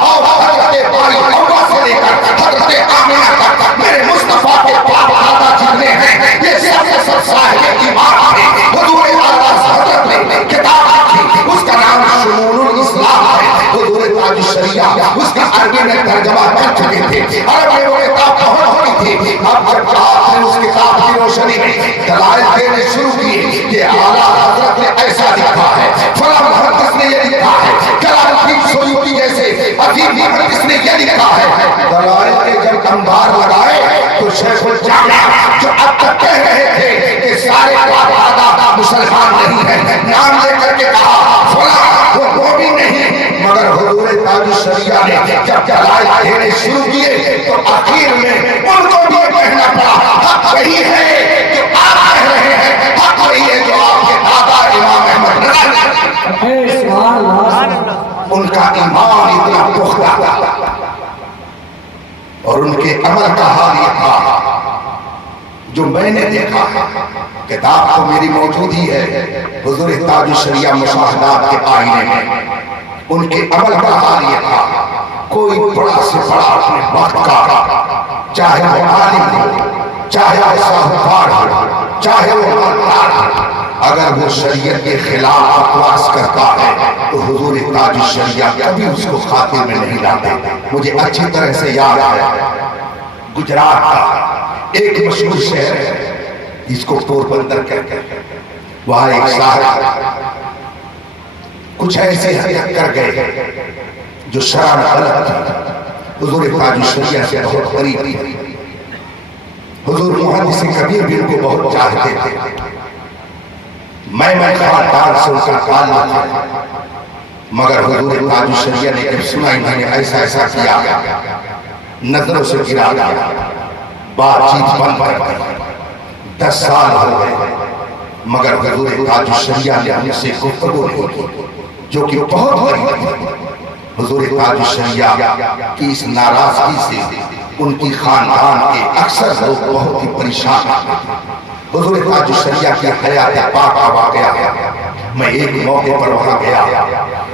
اور حضرت باری حوا سے لے کر حضرت آمینہ تک میرے مصطفیٰ کے باپ دادا جتنے ہیں یہ سب صاحب ایمان تھے. حضور اعلیٰ حضرت نے کتاب لکھی, اس کا نام شمول الاسلام ہے. حضور تاج الشریعہ اس کا عربی میں ترجمہ کر چکے تھے. عرب میں وہ کتاب بہت ہوئی تھی. اب جب آپ نے اس کتاب کی روشنی میں دلائل دینے شروع کیے کہ اعلیٰ حضرت نے ایسا لکھا ہے, فلاں محدث نے یہ لکھا ہے, جلال الدین سیوطی جیسے عظیم محدث نے یہ لکھا ہے, دلائل کے جب انبار لگائے تو شیخ الجامعہ جو اب تک کہہ رہے تھے کہ سارے باپ دادا مسلمان نہیں ہیں, نام لے کر کے کہا فلاں وہ بھی نہیں. مگر حضور تاج الشریعہ نے جب دلائل دینے شروع کیے تو آخر میں ان کو بھی کہنا پڑا حق وہی ہے جو آپ کہہ رہے ہیں, حق وہی ہے جو آپ کے دادا امام احمد ان کا ایمان اتنا پختہ تھا اور ان کے عمل کا حال یہ تھا جو میں نے دیکھا. کتاب تو میری موجود ہی ہے حضور تاج الشریعہ مشاہدات کے آئینے میں. ان کے عمل کا حال یہ تھا, کوئی بڑا سے بڑا اپنے وقت کا, چاہے وہ عالم ہو, چاہے وہ صاحبکار ہو, چاہے وہ مالدار ہو, اگر وہ شریعت کے خلاف بکواس کرتا ہے تو حضور تاج الشریعہ کبھی اس کو خاتے میں نہیں لاتے. مجھے اچھی طرح سے یاد ہے گجرات کا ایک مشہور شہر ہے جس کو پوربندر کہتے ہیں. وہاں ایک صاحب کچھ ایسے حرکت کر گئے جو شرعاً غلط تھی. حضور تاج الشریعہ سے بہت قریب تھی. حضور محدث کبیر بھی ان کو بہت چاہتے تھے. میں خاندان سے ان کا تعلق تھا, مگر حضور تاج الشریعہ نے جب سنا انہوں نے ایسا ایسا کیا نظروں سے گرا دیا, بات چیت بند کر دی. 10 سال ہو گئے مگر حضور تاج الشریعہ نے ہم سے گفتگو نہیں کی, جو کہ بہت غریب تھی. حضور تاج الشریعہ کی اس ناراضگی سے ان کی خاندان کے اکثر لوگ بہت ہی پریشان ہیں. حضور تاج الشریعہ کی حیات پاک کا واقعہ ہے. میں ایک موقع پر وہاں گیا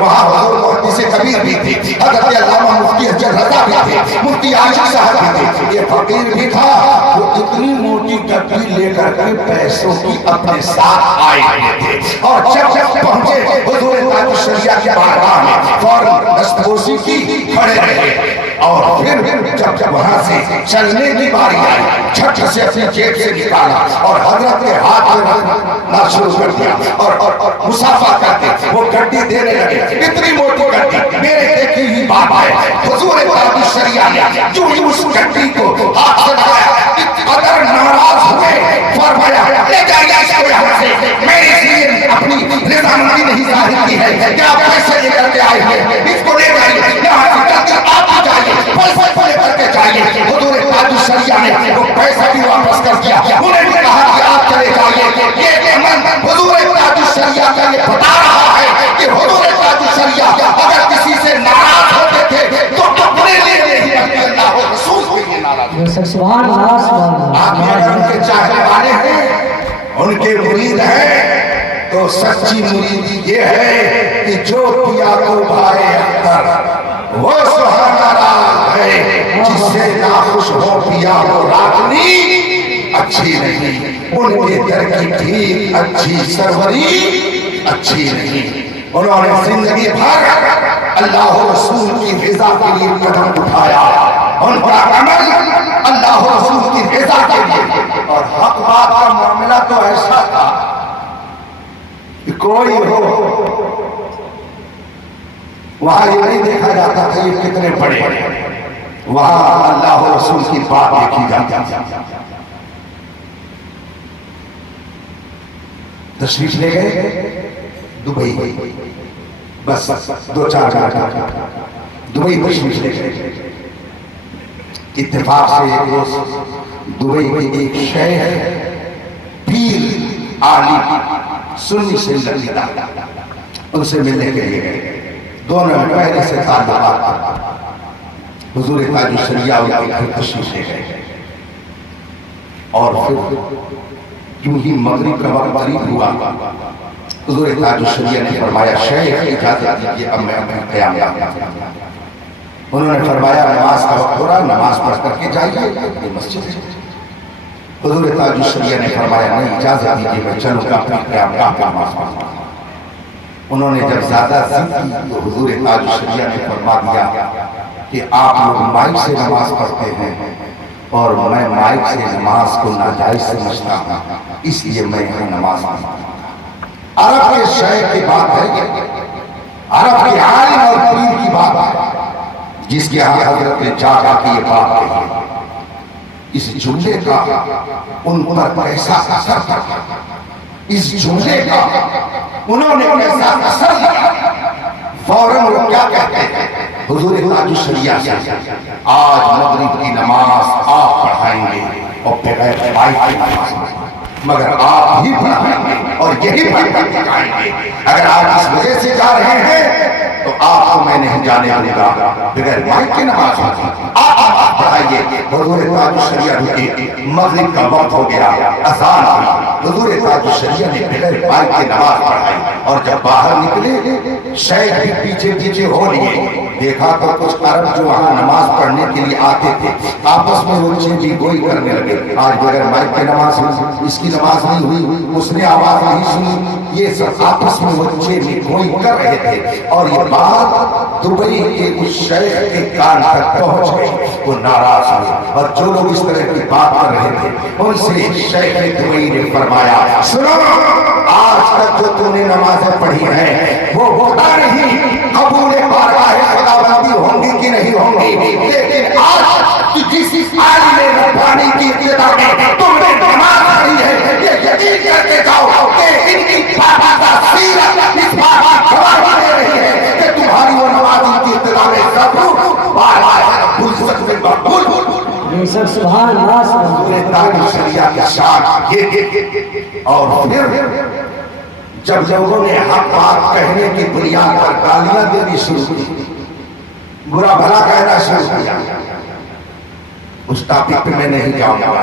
وہاں حضور محدث کبیر بھی تھے، حضرت علامہ مفتی حجر رضا بھی تھے، مفتی عاشق صاحب بھی تھے، یہ فقیر بھی تھا، وہ اتنی موٹی گٹی لے کر کے پیسوں کی اپنے ساتھ آئے ہوئے تھے، اور جب پہنچے حضور تاج الشریعہ کی بارگاہ میں فوراً دستبوسی کی، کھڑے رہے، اور پھر جب وہاں سے چلنے کی باری آئی، جھٹ سے اپنی جیب سے نکالا اور حضرت کے ہاتھ میں رکھنا شروع کر دیا، اور مسافہ کرتے وہ گڈی دینے لگے، اتنی موٹی گڈی، میرے دیکھی ہوئی بات ہے، حضور تاج الشریعہ نے جو ہی اس گڈی کو ہاتھ سے لگایا، قدر ناراض ہوئے، فرمایا لے جائیے اس کو یہاں سے، میں اس لیے اپنی رضامندی نہیں ظاہر کی ہے کہ آپ پیسے لے کر کے آئے ہیں، اس کو لے جائیے یہاں سے، جلدی آپ ہی جائیے، پیسے لے کر کے جائیے۔ حضور تاج الشریعہ نے وہ پیسہ بھی واپس کر دیا، انہیں بھی کہا کہ آپ چلے جائیے۔ یہ عمل حضور تاج الشریعہ کا یہ بتا رہا ہے کہ حضور تاج الشریعہ اگر کسی سے ناراض ہوتے تھے تو اپنے لیے نہیں بلکہ اللہ و رسول کے لیے ناراض ہوتے تھے۔ سبحان اللہ سبحان اللہ۔ آپ اگر ان کے چاہنے والے ہیں، ان کے مرید ہیں، تو سچی مریدی یہ ہے کہ جو پیا کو بھائے اختر وہ سہانا راگ ہے، جس سے ناخوش ہو پیا وہ راگنی اچھی نہیں، ان کے در کی ٹھیک اچھی سروری اچھی نہیں۔ انہوں نے زندگی بھر اللہ و رسول کی رضا کے لیے قدم اٹھایا، ان کا عمل اللہ و رسول کی رضا کے لیے، اور حق بات کا معاملہ تو ایسا تھا کہ کوئی ہو وہاں یہ نہیں دیکھا جاتا تھا یہ کتنے بڑے، وہاں اللہ و رسول کی بات دیکھی جاتی تھی۔ تشریف لے گئے دبئی، بس 2-4 گھنٹہ دبئی تشریف لے گئے۔ اتفاق سے ایک روز دبئی میں ایک شیخ پیر عالم سنی سے لگتا، ان سے ملنے کے لیے گئے، دونوں میں پہلے سے تعلقات، حضور تاج الشریعہ ان کی تشریف لے گئے، اور پھر کیوں ہی مغرب کا وقت قریب ہوا، حضور تاج الشریعہ نے فرمایا شیخ اجازت دیجیے اب میں اپنا قیام کرتا ہوں۔ انہوں نے فرمایا نماز کا وقت ہو رہا، نماز پڑھ کر کے جائیے، یہ مسجد ہے۔ حضور تاج الشریعہ نے فرمایا نہیں اجازت دیجیے میں چلوں گا اپنا قیام گاہ پہ نماز پڑھوں۔ انہوں نے جب زیادہ ضد کی تو حضور تاج الشریعہ نے فرما دیا کہ آپ لوگ مائک سے نماز پڑھتے ہیں اور میں مائک سے نماز کو ناجائز سمجھتا ہوں، اس لیے میں یہاں نماز پڑھتا ہوں۔ عرب کے شیخ کی بات ہے، عرب کے عالم اور پیر کی بات ہے، جس کے ہاں حضرت نے جا کے یہ بات کہی، اس جملے کا ان پر کیسا اثر تھا، اس جملے کا انہوں نے کیسا اثر لیا، فوراً وہ کیا کہتے ہیں حضور تاج الشریعہ سے آج مغرب کی نماز آپ پڑھائیں گے اور بغیر مائک کی نماز مگر آپ ہی پڑھائیں گے اور یہی پڑھ کر دکھائیں گے، اگر آپ اس وجہ سے جا رہے ہیں تو آپ کو میں نہیں جانے دوں گا، بغیر مائک کی نماز آپ پڑھائیے۔ حضور تاج الشریعہ رکے، مغرب کا وقت ہو گیا، اذان ہوئی، حضور تاج الشریعہ نے بغیر مائک کی نماز پڑھائی، اور جب باہر نکلے شیخ بھی پیچھے پیچھے ہو لیے، دیکھا تو کچھ عرب جو وہاں نماز پڑھنے کے لیے آتے تھے آپس میں وہ چیزیں گوئی کرنے لگے، آج بغیر مائک کی نماز ہوئی، اس کی نماز نہیں ہوئی، اس نے آواز نہیں سنی، یہ سب آپس میں وہ چیزیں گوئی کر رہے تھے، اور یہ بات دبئی کے اس شیخ کے کان تک پہنچ گئی، وہ ناراض ہوئے، اور جو لوگ اس طرح کی بات کر رہے تھے ان سے شیخ دبئی نے فرمایا سنو، آج تک جو تم نے نمازیں پڑھی ہیں وہ پتہ نہیں قبول بارگاہ خداوندی ہوں گی کہ نہیں ہوں گی، لیکن آج جس عالم ربانی کی ابتدا میں تم نے نماز پڑھی ہے یہ یقین کر کے جاؤ کہ ان کی پاکیزہ سیرت اس بات کی گواہی دے رہی ہے کہ تمہاری وہ نماز ان کی ابتدا میں ضرور بارگاہ رب العزت میں مقبول۔ سبحان اللہ سبحان حضور تاج الشریعہ کی شان یہ، اور پھر جب لوگوں نے حق بات کہنے کی بنیاد پر گالیاں دینی شروع کی، برا بھلا کہنا شروع کیا، اس ٹاپک پہ میں نہیں جاؤں گا،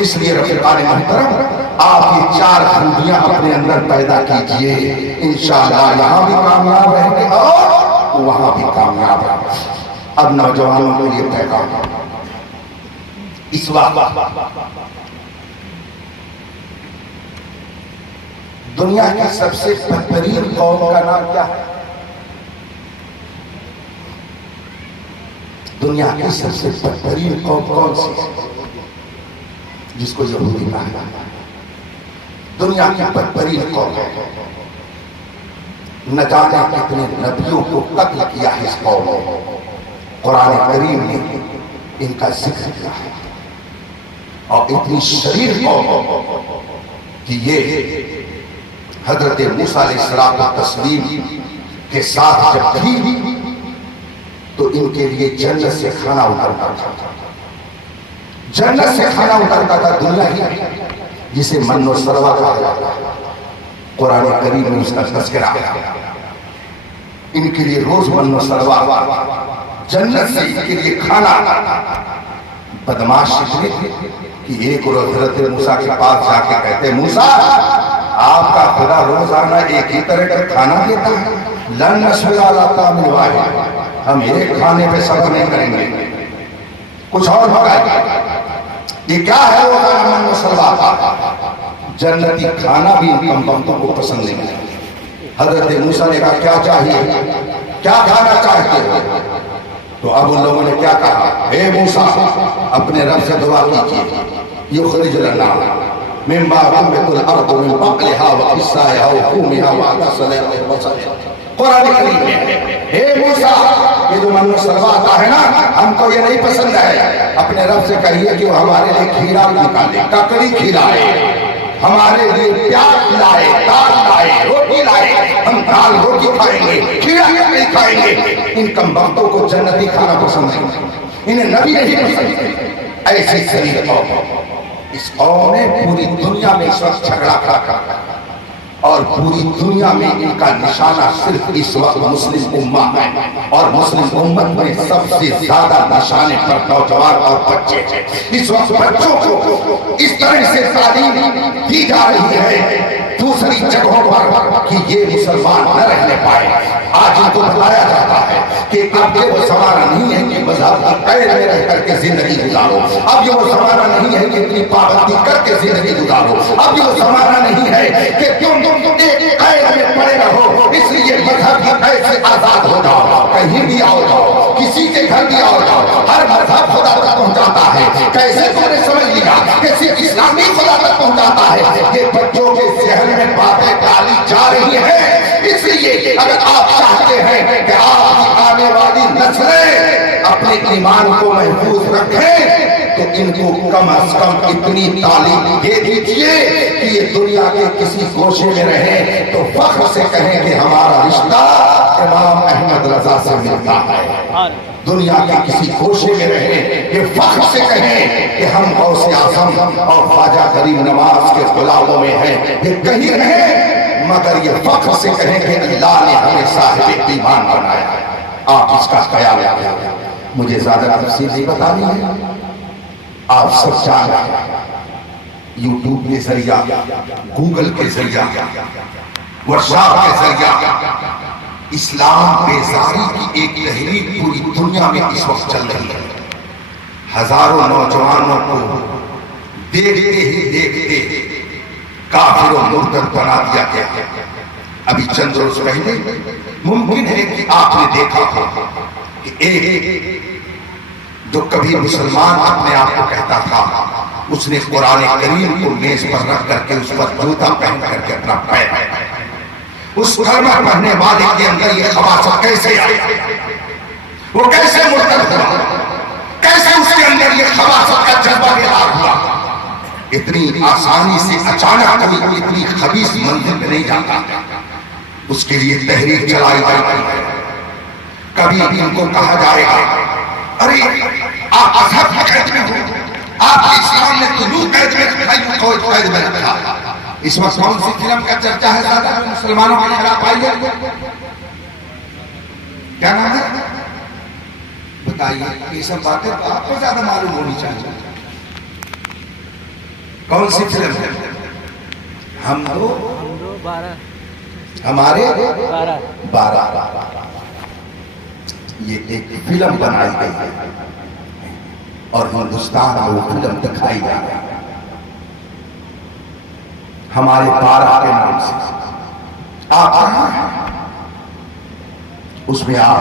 اس لیے رفیقان محترم آپ یہ 4 خوبیاں اپنے اندر پیدا کیجئے، انشاءاللہ یہاں بھی کامیاب رہیں گے اور وہاں بھی کامیاب رہیں گے۔ اب نوجوانوں کو یہ پیغام، اس وقت دنیا کی سب سے بہترین قوم کا نام کیا ہے؟ دنیا کی سب سے بہترین قوم کون سی ہے؟ جس کو یہودی کہا ہے۔ دنیا کی بہترین قوم ہے، نہ جانے کتنے نبیوں کو قتل کیا ہے اس قوم نے، قرآن کریم نے ان کا ذکر کیا ہے، اور اتنی شریر قوم کہ یہ حضرت موسیٰ علیہ السلام و تسلیم کے ساتھ جب تھی تو ان کے لیے جنت سے کھانا اترتا تھا، جنت سے کھانا اترتا تھا، دنیا ہی جسے من و سلوہ کہا جاتا ہے، قرآن کریم میں اس کا تذکرہ ہے۔ ان کے لیے روز من و سلوہ، جنت سے ان کے لیے کھانا۔ بدماش اتنے تھے کہ ایک روز حضرت موسیٰ کے پاس جا کے کہتے، موسیٰ آپ کا خدا روزانہ ایک ہی طرح کا کھانا دیتا ہے، لن نصبر علی طعام واحد، ہم ایک کھانے پہ صبر نہیں کریں گے، کچھ اور پکائیں۔ یہ کیا ہے وہ من و سلوہ کا؟ جنتی کھانا بھی ان کم وقتوں کو پسند نہیں ہے۔ حضرت موسیٰ نے کہا کیا چاہیے، کیا کھانا چاہتے ہو؟ تو اب ان لوگوں نے کیا کہا، اے موسیٰ اپنے رب سے دعا کیجئے، یخرج لنا مما تنبت الارض من بقلها وقثائها وفومها وعدسها وبصلها۔ قرآن کریم میں اے موسیٰ یہ جو من و سلوہ آتا ہے نا، ہم کو یہ نہیں پسند ہے، اپنے رب سے کہیے کہ وہ ہمارے لیے کھیرا نکالے، ککڑی کھلائے، ہمارے لیے پیاز لائے، دال لائے، روٹی لائے، ہم دال روٹی کھائیں گے، کھیرا ککڑی کھائیں گے۔ ان کم وقتوں کو جنتی کھانا پسند ہے، انہیں نبی نہیں پسند۔ ایسی شریر قوم، اس قوم نے پوری دنیا میں اس وقت جھگڑا کھا اور پوری دنیا میں ان کا نشانہ صرف اس وقت مسلم امہ ہے، اور مسلم امت میں سب سے زیادہ نشانے پر نوجوان اور بچے ہیں۔ اس وقت بچوں کو اس طرح سے تعلیم دی جا رہی ہے دوسری جگہوں پر کہ یہ مسلمان نہ رہنے پائے۔ آج ان کو بتایا جاتا ہے کہ اب یہ وہ زمانہ نہیں ہے کہ مذہب کی قید میں رہ کر کے زندگی گزارو، اب یہ وہ زمانہ نہیں ہے کہ اتنی پابندی کر کے زندگی گزارو، اب یہ وہ زمانہ نہیں ہے کہ تم ایک قید میں پڑے رہو، اس لیے مذہب کی قید سے آزاد ہو جاؤ، کہیں بھی آؤ جاؤ، کسی کے گھر بھی آؤ جاؤ، ہر مذہب خدا تک پہنچاتا ہے۔ کیسے تم نے سمجھ لیا کہ صرف اسلامی خدا تک پہنچاتا ہے؟ یہ بچوں کے ذہن میں باتیں ڈالی جا رہی ہیں۔ اس لیے اگر آپ چاہتے ہیں کہ آپ کی آنے والی نسلیں اپنے ایمان کو محفوظ رکھیں تو ان کو کم از کم اتنی تعلیم دے دیجئے کہ یہ دنیا کے کسی گوشے میں رہیں تو فخر سے کہیں کہ ہمارا رشتہ امام احمد رضا سے ملتا ہے۔ دنیا کے کسی گوشے میں رہیں، یہ فخر سے کہیں کہ ہم غوث اعظم اور خواجہ غریب نواز کے غلاموں میں ہیں۔ یہ کہیں رہیں مگر یہ فخر سے کہیں کہ اللہ نے ہمیں صاحب ایمان بنایا۔ آپ اس کا خیال رکھیں۔ مجھے زیادہ تفصیل نہیں بتانی ہے، آپ سب جان رہے ہیں، یوٹیوب کے ذریعہ، گوگل کے ذریعہ، ورشاپ کے ذریعہ اسلام بیزاری کی ایک تحریک پوری دنیا میں اس وقت چل رہی ہے۔ ہزاروں نوجوانوں کو دیکھتے ہی دیکھتے کافر و مرتد بنا دیا گیا ہے۔ ابھی چند روز پہلے ممکن ہے کہ آپ نے دیکھا ہو کہ ایک جو کبھی مسلمان اپنے آپ کو کہتا تھا، اس نے قرآن کریم کو میز پر رکھ کر کے اس پر جوتا پہن کر کے اپنا پیر، اس کلمہ پڑھنے والے کے اندر یہ خباثت کیسے آئی، وہ کیسے مرتد ہوا، کیسے اس کے اندر یہ خباثت کا جذبہ بیدار ہوا۔ اتنی آسانی سے اچانک کبھی اتنی خبیث منزل پہ نہیں جاتا، اس کے لیے تحریک چلائی جاتی ہے۔ کبھی ان کو کہا جائے گا ارے آپ مذہب کی قید میں ہو، آپ اسلام نے طلوع قید میں رکھا، یوں قوت قید میں رکھا۔ اس وقت کون سی فلم کا چرچا ہے زیادہ مسلمانوں کے خلاف آئی ہے؟ کیا نام ہے بتائیے؟ یہ سب باتیں آپ کو زیادہ معلوم ہونی چاہیے۔ کون سی فلم ہے؟ ہم دو ہمارے 12 یہ ایک فلم بنائی گئی ہے اور ہندوستان میں وہ فلم دکھائی جا رہی ہے ہمارے 12 کے نام سے. آپ کہاں ہیں؟ اس میں آپ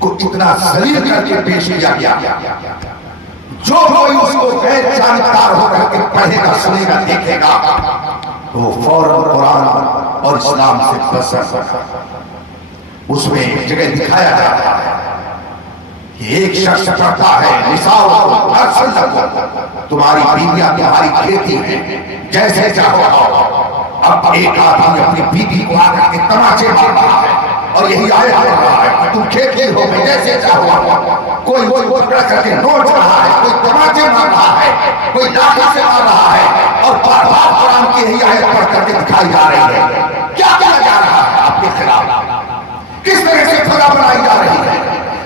کو اتنا ذلیل کر کے پیش کیا گیا جو کوئی اس کو غیر جانکار ہو کر کے پڑھے گا سنے گا دیکھے گا تو فوراً قرآن اور اسلام سے بسر. اس میں ایک جگہ دکھایا جاتا ہے کہ ایک شخص پڑھتا ہے نساؤکم حرث لکم، تمہاری بیویاں تمہاری کھیتی ہیں جیسے چاہو آؤ. اب ایک آدمی اپنی بیوی کو آ کر کے تماچے مار رہا ہے اور یہی آیت پڑھ رہا ہے کہ تم کھیتی ہو گے جیسے چاہو آؤ. کوئی پکڑ کر کے نوچ رہا ہے، کوئی تماچے مار رہا ہے، کوئی لاٹھی سے مار رہا ہے اور بار بار قرآن کی یہی آیت پڑھ کر کے دکھائی جا رہی ہے. کیا کیا جا رہا ہے آپ کے خلاف؟ کس طرح سے فضا بنائی جا رہی ہے؟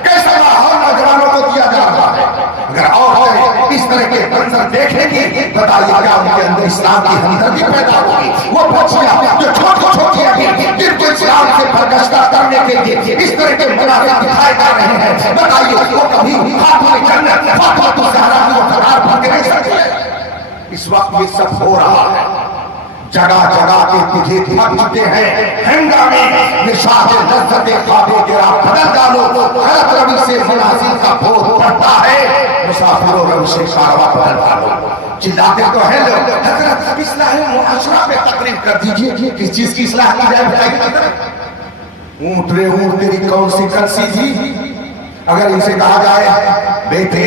کیسا ماحول نوجوانوں کو دیا جا رہا ہے؟ اگر عورتیں اس طرح کے منظر دیکھیں گی بتائیے کیا ان کے اندر اسلام کی ہمدردی پیدا ہوگی؟ وہ بچیاں جو چھوٹی چھوٹی ہیں جن کو اسلام سے برگشتہ کرنے کے لیے اس طرح کے مناظر دکھائے جا رہے ہیں، بتائیے وہ کبھی خاتون جنت فاطمہ الزہرا کی وقار بھر کے نہیں سکتے؟ اس وقت یہ سب ہو رہا ہے. جگہ جگہ کے تجھے تھکتے ہیں ہنگامے نشاط لذت خوابے کے راہ بدل ڈالو. غلط روی سے منازل کا بھوت پڑتا ہے، مسافروں روی سے کارواں بدل ڈالو. چلاتے تو ہیں لوگ حضرت اصلاح معاشرہ پہ تقریب کر دیجئے. کس چیز کی اصلاح کی جائے بتائیے؟ اونٹ رے اونٹ تیری کون سی کرسی تھی؟ اگر ان سے کہا جائے بیٹے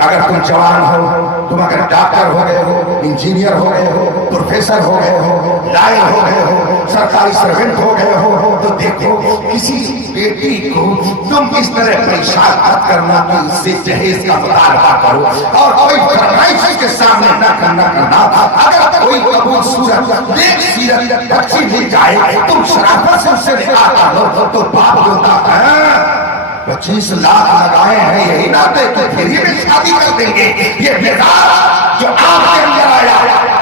اگر تم جوان ہو، تم اگر ڈاکٹر ہو گئے ہو، انجینئر ہو گئے ہو، پروفیسر ہو گئے ہو، لائر ہو گئے ہو، سرکاری سروینٹ ہو گئے ہو، تو دیکھو کسی بیٹی کو تم اس طرح پریشان مت کرنا کہ اس سے جہیز کا مطالبہ کرو اور کوئی فرمائش اس کے سامنے نہ کرنا. اگر کوئی قبول صورت دیکھ سیرت اچھی مل جائے تم شرافت سے اس سے نکاح کر لو تو باپ ہوتا ہے 25 لاکھ لگائے ہیں یہی نہ دے کہ پھر ہی بھی شادی کر دیں گے. یہ مزاج جو آپ کے اندر آیا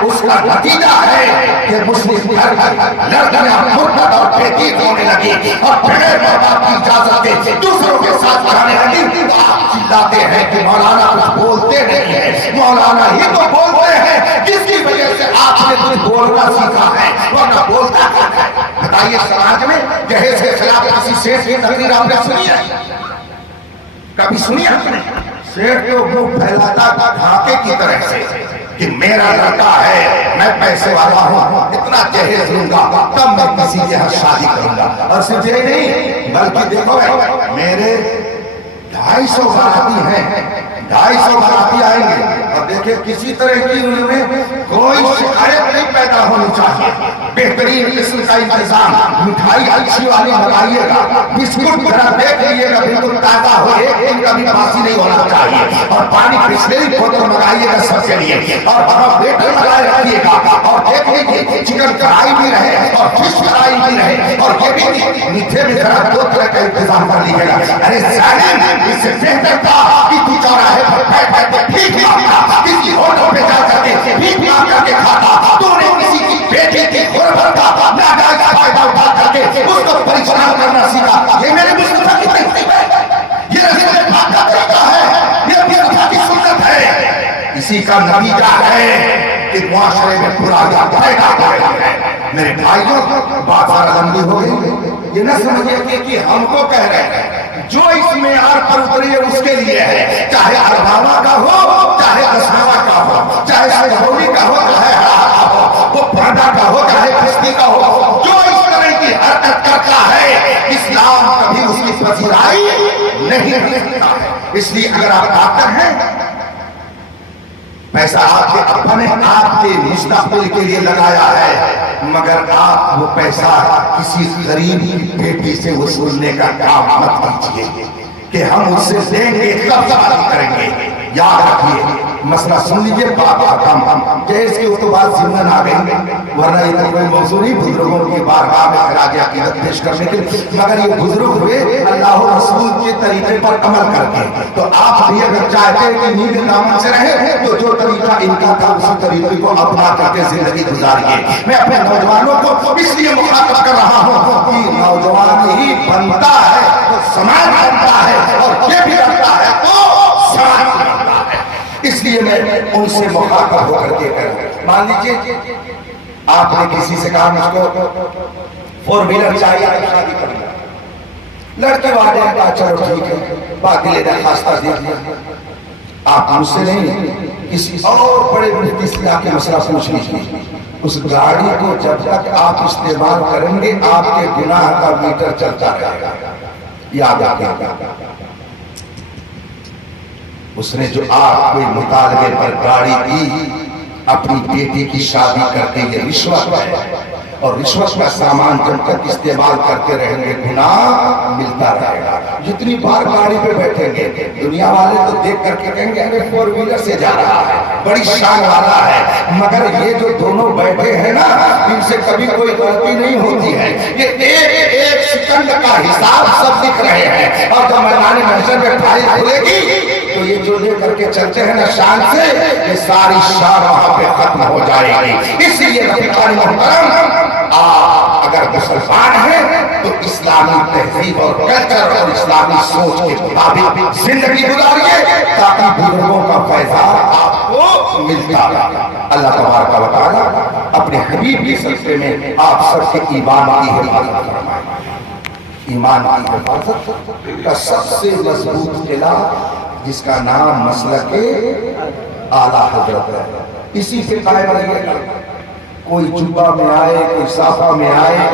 اس کا نتیجہ ہے کہ مسلم گھر لڑکیاں مرتد اور بے دین ہونے لگی اور بغیر ماں باپ کی اجازت کے دوسروں کے ساتھ جانے لگی. آپ چلاتے ہیں کہ مولانا کچھ بولتے نہیں ہیں، مولانا ہی تو بولتے ہیں جس کی وجہ سے آپ نے کچھ بولنا سیکھا ہے ورنہ بولتا کیا ہے؟ بتائیے سماج میں جہیز کے خلاف کسی شیخ کی تقریر آپ نے سنی ہے؟ کبھی سنی آپ نے؟ شیخ کو منہ پھیلاتا ڈھاکے کی طرح سے کہ میرا لڑکا ہے، میں پیسے والا ہوں، اتنا جہیز لوں گا تب میں کسی کے ہاں شادی کروں گا. اور صرف یہ نہیں بلکہ دیکھو میرے 250 باراتی ہیں، 250 باراتی آئیں گے اور دیکھیں کسی طرح کی ان میں کوئی شکایت نہیں پیدا ہونی چاہیے. بہترین قسم کا انتظام، مٹھائی اچھی والی منگائیے گا، بسکٹ ذرا دیکھ لیجیے گا بالکل تازہ ہو، ایک دن کا بھی باسی نہیں ہونا چاہیے. اور پانی بسلری بوتل منگائیے گا سب کے لیے اور وہاں ویٹر لگائے رکھیے گا اور دیکھ لیجیے چکن کڑھائی بھی رہے اور فش کڑھائی بھی رہے اور یہ بھی میٹھے میں ذرا 2 طرح کا انتظام کر لیجیے گا. ارے ظالم اس سے بہتر تھا کہ تو چوراہے پر بیٹھ بیٹھ کے بھیک مانگتا، کسی ہوٹل پہ جا کر کے بھیک مانگ کر کے کھاتا. تو نے کسی کی بیٹی کی غربت کا ناجائز فائدہ اٹھا کر کے اس کو پریشان کرنا سیکھا. یہ میرے مصطفیٰ کی تہذیب ہے، یہ رسول پاک کا طریقہ ہے، یہ اپنی رفا کی سنت ہے. اسی کا نتیجہ ہے کہ معاشرے میں برائیاں پیدا ہو رہی ہیں. میرے بھائیوں بات لمبی ہو گئی، یہ نہ سمجھیے کہ ہم کو کہہ رہے ہیں. جو اس معیار پر اتری ہے اس کے لیے ہے، چاہے اربابہ کا ہو، چاہے اسحابہ کا ہو، چاہے سہروی کا ہو، چاہے ہرا کا ہو، وہ پردہ کا ہو، چاہے پشتی کا ہو. جو اس طرح کی حرکت کرتا ہے اسلام کبھی اس کی پذیرائی نہیں کرتا ہے. اس لیے اگر آپ ڈاکٹر ہیں، پیسہ آپ کے ابا نے آپ کے مستقبل کے لیے لگایا ہے، مگر آپ وہ پیسہ کسی غریب کی بیٹی سے وصولنے کا کام مت کیجیے کہ ہم اس سے لیں گے کب شادی کریں گے. یاد رکھیے مسئلہ سن لیجیے بات ختم جیس کے اس تو بعد ضمن آ گئی ورنہ یہ کوئی موضوع نہیں بزرگوں کی بارگاہ میں خراج عقیدت پیش کرنے کے، مگر یہ بزرگ ہوئے اللہ و رسول کے طریقے پر عمل کر کے، تو آپ بھی اگر چاہتے ہیں کہ نیک دامن سے رہیں تو جو طریقہ ان کا تھا اسی طریقے کو اپنا کر کے زندگی گزاریے۔ میں اپنے نوجوانوں کو اس لیے مخاطب کر رہا ہوں کہ نوجوان ہی بنتا ہے تو سماج بنتا ہے، اور یہ بھی بنتا ہے تو سماج بنتا ہے۔ اس لیے میں ان سے مخاطب ہو کر کے کروں۔ مان لیجیے آپ نے کسی سے کہا مجھ کو 4 ویلر چاہیے تو شادی کر لیا، لڑکے والے نے کہا چلو ٹھیک ہے، باقی درخواستہ دے دیا۔ آپ مجھ سے نہیں کسی اور بڑے مفتی سے آ کے مسئلہ پوچھ لیجیے، اس گاڑی کو جب تک آپ استعمال کریں گے آپ کے گناہ کا میٹر چلتا رہے گا۔ یاد رکھیں اس نے جو آپ کے مطالبے پر گاڑی دی اپنی بیٹی کی شادی کرتے یہ رشوت ہے، اور رشوت کا سامان جب تک استعمال کرتے رہیں گے گناہ ملتا رہے گا۔ جتنی بار گاڑی پہ بیٹھیں گے دنیا والے تو دیکھ کر کے کہیں گے ارے 4 ویلر سے جا رہا ہے، بڑی شان والا ہے، مگر یہ جو دونوں بیٹھے ہیں نا ان سے کبھی کوئی غلطی نہیں ہوتی ہے، یہ ایک سیکنڈ کا حساب سب دکھ رہے ہیں، اور جب میدان محشر میں فائل کھلے گی تو یہ جو لے کر کے چلتے ہیں نا شان سے، یہ ساری شان وہاں پہ ختم ہو جائے گی۔ اس لیے رفیقان محترم آپ اگر مسلمان ہیں تو اسلامی تہذیب اور کلچر اور اسلامی سوچ کے مطابق زندگی گزاریے تاکہ بزرگوں کا فیضان آپ کو ملتا رہے۔ اللہ تبارک و تعالیٰ اپنے حبیب کی صدقے میں آپ سب کے ایمان کی حفاظت فرمائے۔ ایمان کی حفاظت کا سب سے مضبوط قلعہ جس کا نام مسلک اعلیٰ حضرت ہے، اسی سے قائم رہیے گا۔ کوئی جبہ میں آئے کوئی صافہ میں آئے